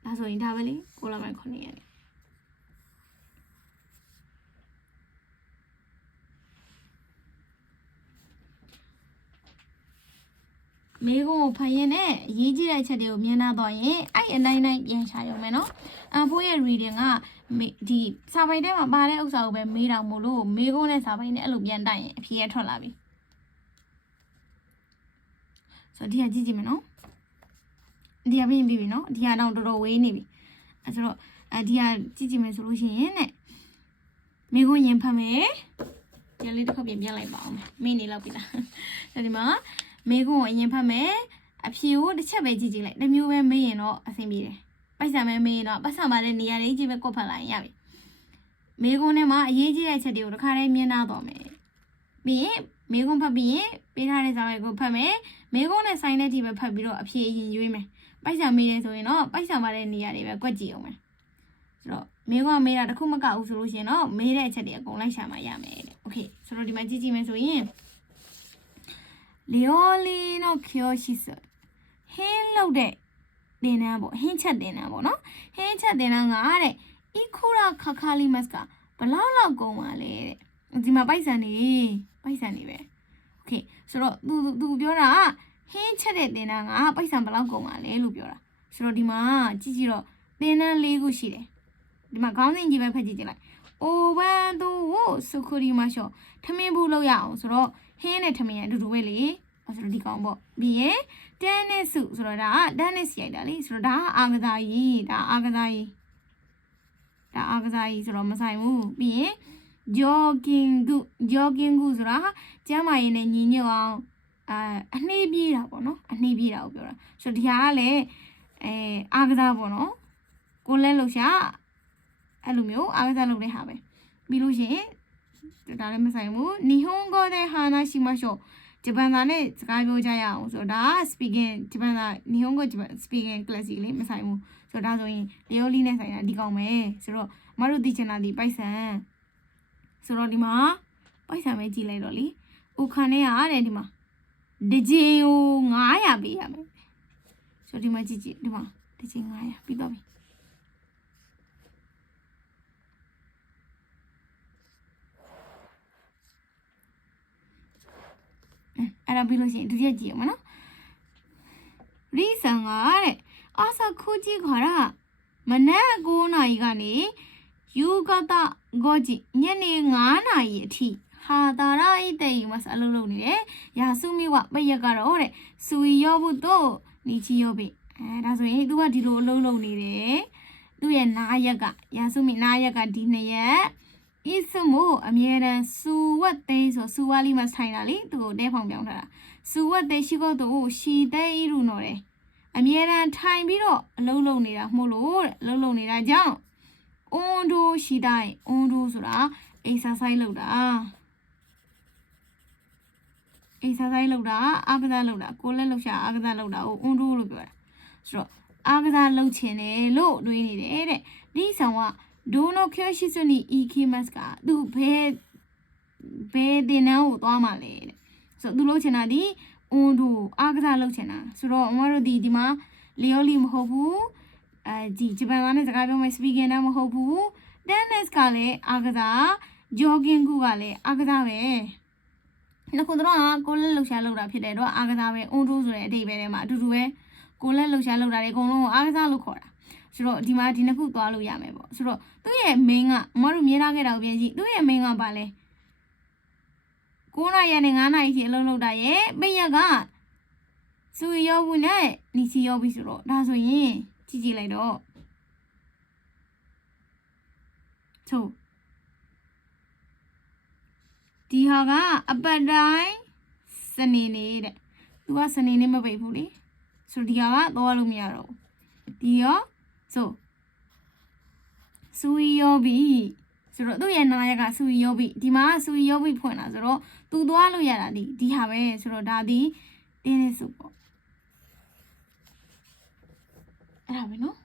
ဒါဆိုရင်ဒါပဲလေ6လပိုင်း9ရက်နေ့မေကုန်းကိုဖတ်ရင်နဲ့ရေးကြည့်တဲ့အချက်တွေကိုမြင်လာတော့ရင်အဲ့အတိုင်းတိုင်းပြန်ချရုံပဲเนาะအဖိုးရဲ့ reading ကဒီစာပိုင်ထဲမှာပါတဲ့ဥစ္စာကိုပဲမေးတော့မို့လို့မေကုန်းနဲ့စာပိုင်နဲ့အဲ့လိုပြန်တိုက်ရင်အဖြေရထွက်လာပြီဆိုတော့ဒီကကြည့်ကြည့်မယ်เนาะဒီကပြင်ပြီเนาะဒီကတော့တော်တော်ဝေးနေပြီအဲ့ဆိုတော့ဒီကကြည့်ကြည့်မယ်ဆိုလို့ရှိရင်နဲ့မေကုန်းရင်ဖတ်မယ်ဒီလေးတစ်ခါပြန်လိုက်ပါအောင်မင်းနေလောက်ပြီလားဒီမှာမေကုန်းကိုအရင်ဖတ်မယ်အဖြေကိုတစ်ချက်ပဲကြည့်ကြည့်လိုက်တစ်မျိုးပဲမေးရင်တော့အဆင်ပြေတယ်ပိုက်ဆံပဲမေးရင်တော့ပတ်ဆံပါတဲ့နေရာလေးကြီးပဲကွက်ဖတ်လိုက်ရင်ရပြီမေကုန်းထဲမှာအရေးကြီးတဲ့အချက်တွေကိုတစ်ခါတည်းမြင်လာတော့မယ်ပြီးရင်မေကုန်းဖတ်ပြီးရင်ပေးထားတဲ့စာရွက်ကိုဖတ်မယ်မေကုန်းနဲ့ဆိုင်တဲ့ဒီပဲဖတ်ပြီးတော့အဖြေအရင်ရွေးမယ်ပိုက်ဆံမေးတယ်ဆိုရင်တော့ပိုက်ဆံပါတဲ့နေရာတွေပဲကွက်ကြည့်အောင်မယ်ဆိုတော့မေကုန်းကမေးတာတစ်ခုမကဘူးဆိုလို့ရှိရင်တော့မေးတဲ့အချက်တွေအကုန်လိုက်ရှာမှရမယ်တဲ့โอเคဆိုတော့ဒီမှာကြည့်မယ်ဆိုရင်料理の教室ဟင်းလုပ်တဲ့သင်တန်းပေါ့ဟင်းချက်သင်တန်းပေါ့နော်ဟင်းချက်သင်တန်းကတဲ့イクラかかりますかဘလောက်ကုန်ပါလဲတဲ့ဒီမှာပိုက်ဆံနေပဲโอเคဆိုတော့သူပြောတာဟင်းချက်တဲ့သင်တန်းကပိုက်ဆံဘလောက်ကုန်ပါလဲလို့ပြောတာဆိုတော့ဒီမှာကြည့်တော့သင်တန်း၄ခုရှိတယ်ဒီမှာခေါင်းစဉ်ကြီးပဲဖတ်ကြည့်လိုက်အိုဘန်သူကိုစုခရီမရှောထမင်းဘူးလောက်ရအောင်ဆိုတော့ဟင်းနဲ့ထမင်းအတူတူပဲလေဆိုတော့ဒီကောင်ပေါ့ပြီးရင်တန်းနဲ့စုဆိုတော့ဒါကတန်းနဲ့စီရိုက်တာလေဆိုတော့ဒါကအာကစားကြီးဒါအာကစားကြီးဆိုတော့မဆိုင်ဘူးပြီးရင်jogging ဆိုတာကျမ်းမာရေးနဲ့ညီညွတ်အောင်အနှေးပြေးတာပေါ့နော်အနှေးပြေးတာကိုပြောတာဆိုတော့ဒီဟာကလည်းအာကစားပေါ့နော်ကိုလဲလို့ရှာအဲ့လိုမျိုးအာကစားလုပ်တဲ့ဟာပဲပြီးလို့ရှိရင်ဒါလည်းမဆိုင်ဘူး日本語で話しましょうဂျပန်သားနဲ့စကားပြောကြရအောင်ဆိုတော့ဒါက speaking ဂျပန်သား日本語ဂျပန် speaking class ကြီးလေးမဆိုင်ဘူးဆိုတော့ဒါဆိုရင်လျော်လီနဲ့ဆိုင်တာဒီကောင်ပဲဆိုတော့မတို့သိချင်တာဒီပိုက်ဆံဆိုတော့ဒီမှာပိုက်ဆံပဲကြည့်လိုက်တော့လေအိုခါနဲ့ရတယ်ဒီမှာတစ်ချိန်ကို900ပေးရမယ်ဆိုတော့ဒီမှာကြည့်ဒီမှာတစ်ချိန်900ပြီးတော့ပြီအဲ့ဒါပြီးလို့ရှိရင်ဒုတိယကြည့်အောင်မနော် ဒီဆန်ကတဲ့အာစာခုကြီးခါရမနက်9နာရီကနေယူကတာဂောကြီးညနေ9နာရီအထိဟာတာရိုက်တဲ့မစအလုပ်လုပ်နေတယ်ရာစုမိဝပရက်ကတော့တဲ့စူရောဘူးတော့နီချီရောပြီဒါဆိုရင်သူကဒီလိုအလုပ်လုပ်နေတယ်သူ့ရဲ့နားရက်ကရာစုမိနားရက်ကဒီ2ရက်ဤစမို့အမြဲတမ်းစူဝတ်သိဆိုစူဝါလီမှာဆိုင်တာလေသူ့ကိုတဲဖောင်ပြောင်းထားတာစူဝတ်သိရှိတော့သူရှီတဲဤရူနော်တယ်အမြဲတမ်းထိုင်ပြီးတော့အလုပ်လုပ်နေတာမို့လို့တဲ့အလုပ်လုပ်နေတာကြောင့်အွန်ဒိုရှိတိုင်းအွန်ဒိုဆိုတာ exercise လုပ်တာ exercise လုပ်တာအားကစားလုပ်တာကိုယ်လက်လှုပ်ရှားအားကစားလုပ်တာကိုအွန်ဒိုလို့ပြောတာဆိုတော့အားကစားလုပ်ချင်တယ်လို့တွေးနေတယ်တဲ့ဒီဆောင်ကဒိုနိုကျော်ရှိစွနီ EKMS ကသူဘယ်တင်နန်းကိုသွားမှာလဲတဲ့ဆိုတော့သူလုပ်ချင်တာဒီအွန်ဒိုအားကစားလုပ်ချင်တာဆိုတော့အမတို့ဒီမှာလီယိုလီမဟုတ်ဘူးဒီဂျပန်ကနေစကားပြောမယ် speaking နဲ့မဟုတ်ဘူး tennis ကလည်းအားကစား jogging ကလည်းအားကစားပဲနှစ်ခုတော့ကိုလက်လှုပ်ရှားလုပ်တာဖြစ်တယ်တော့အားကစားပဲအွန်ဒိုဆိုတဲ့အဓိပ္ပာယ်ထဲမှာအတူတူပဲကိုလက်လှုပ်ရှားလုပ်တာတွေအကုန်လုံးအားကစားလို့ခေါ်တာဆိုတော့ဒီမှာဒီနှစ်ခုသွားလို့ရမယ်ပေါ့ဆိုတော့သူ့ရဲ့ main ကအမတို့မြင်လာခဲ့တာကိုပြန်ကြည့်သူ့ရဲ့ main ကဘာလဲ9နာရီနဲ့9နာရီထိအလုပ်လုပ်တာရဲ့ပိတ်ရက်ကစူရောဘူးနဲ့နီစီရောပြီဆိုတော့ဒါဆိုရင်ကြည့်လိုက်တော့ဆိုဒီဟာကအပတ်တိုင်းစနေနေ့တဲ့သူကစနေနေ့မပိတ်ဘူးလေဆိုဒီဟာကသွားလို့မရတော့ဘူးဒီရောဆိုစူရောပြီဆိုတော့သူ့ရဲ့နာရက်ကစူရောပြီဒီမှာစူရောပြီဖွင့်တာဆိုတော့သူသွားလို့ရတာဒီဟာပဲဆိုတော့ဒါဒီတင်းနေစုပေါ့အဲ့ဒါပဲနော်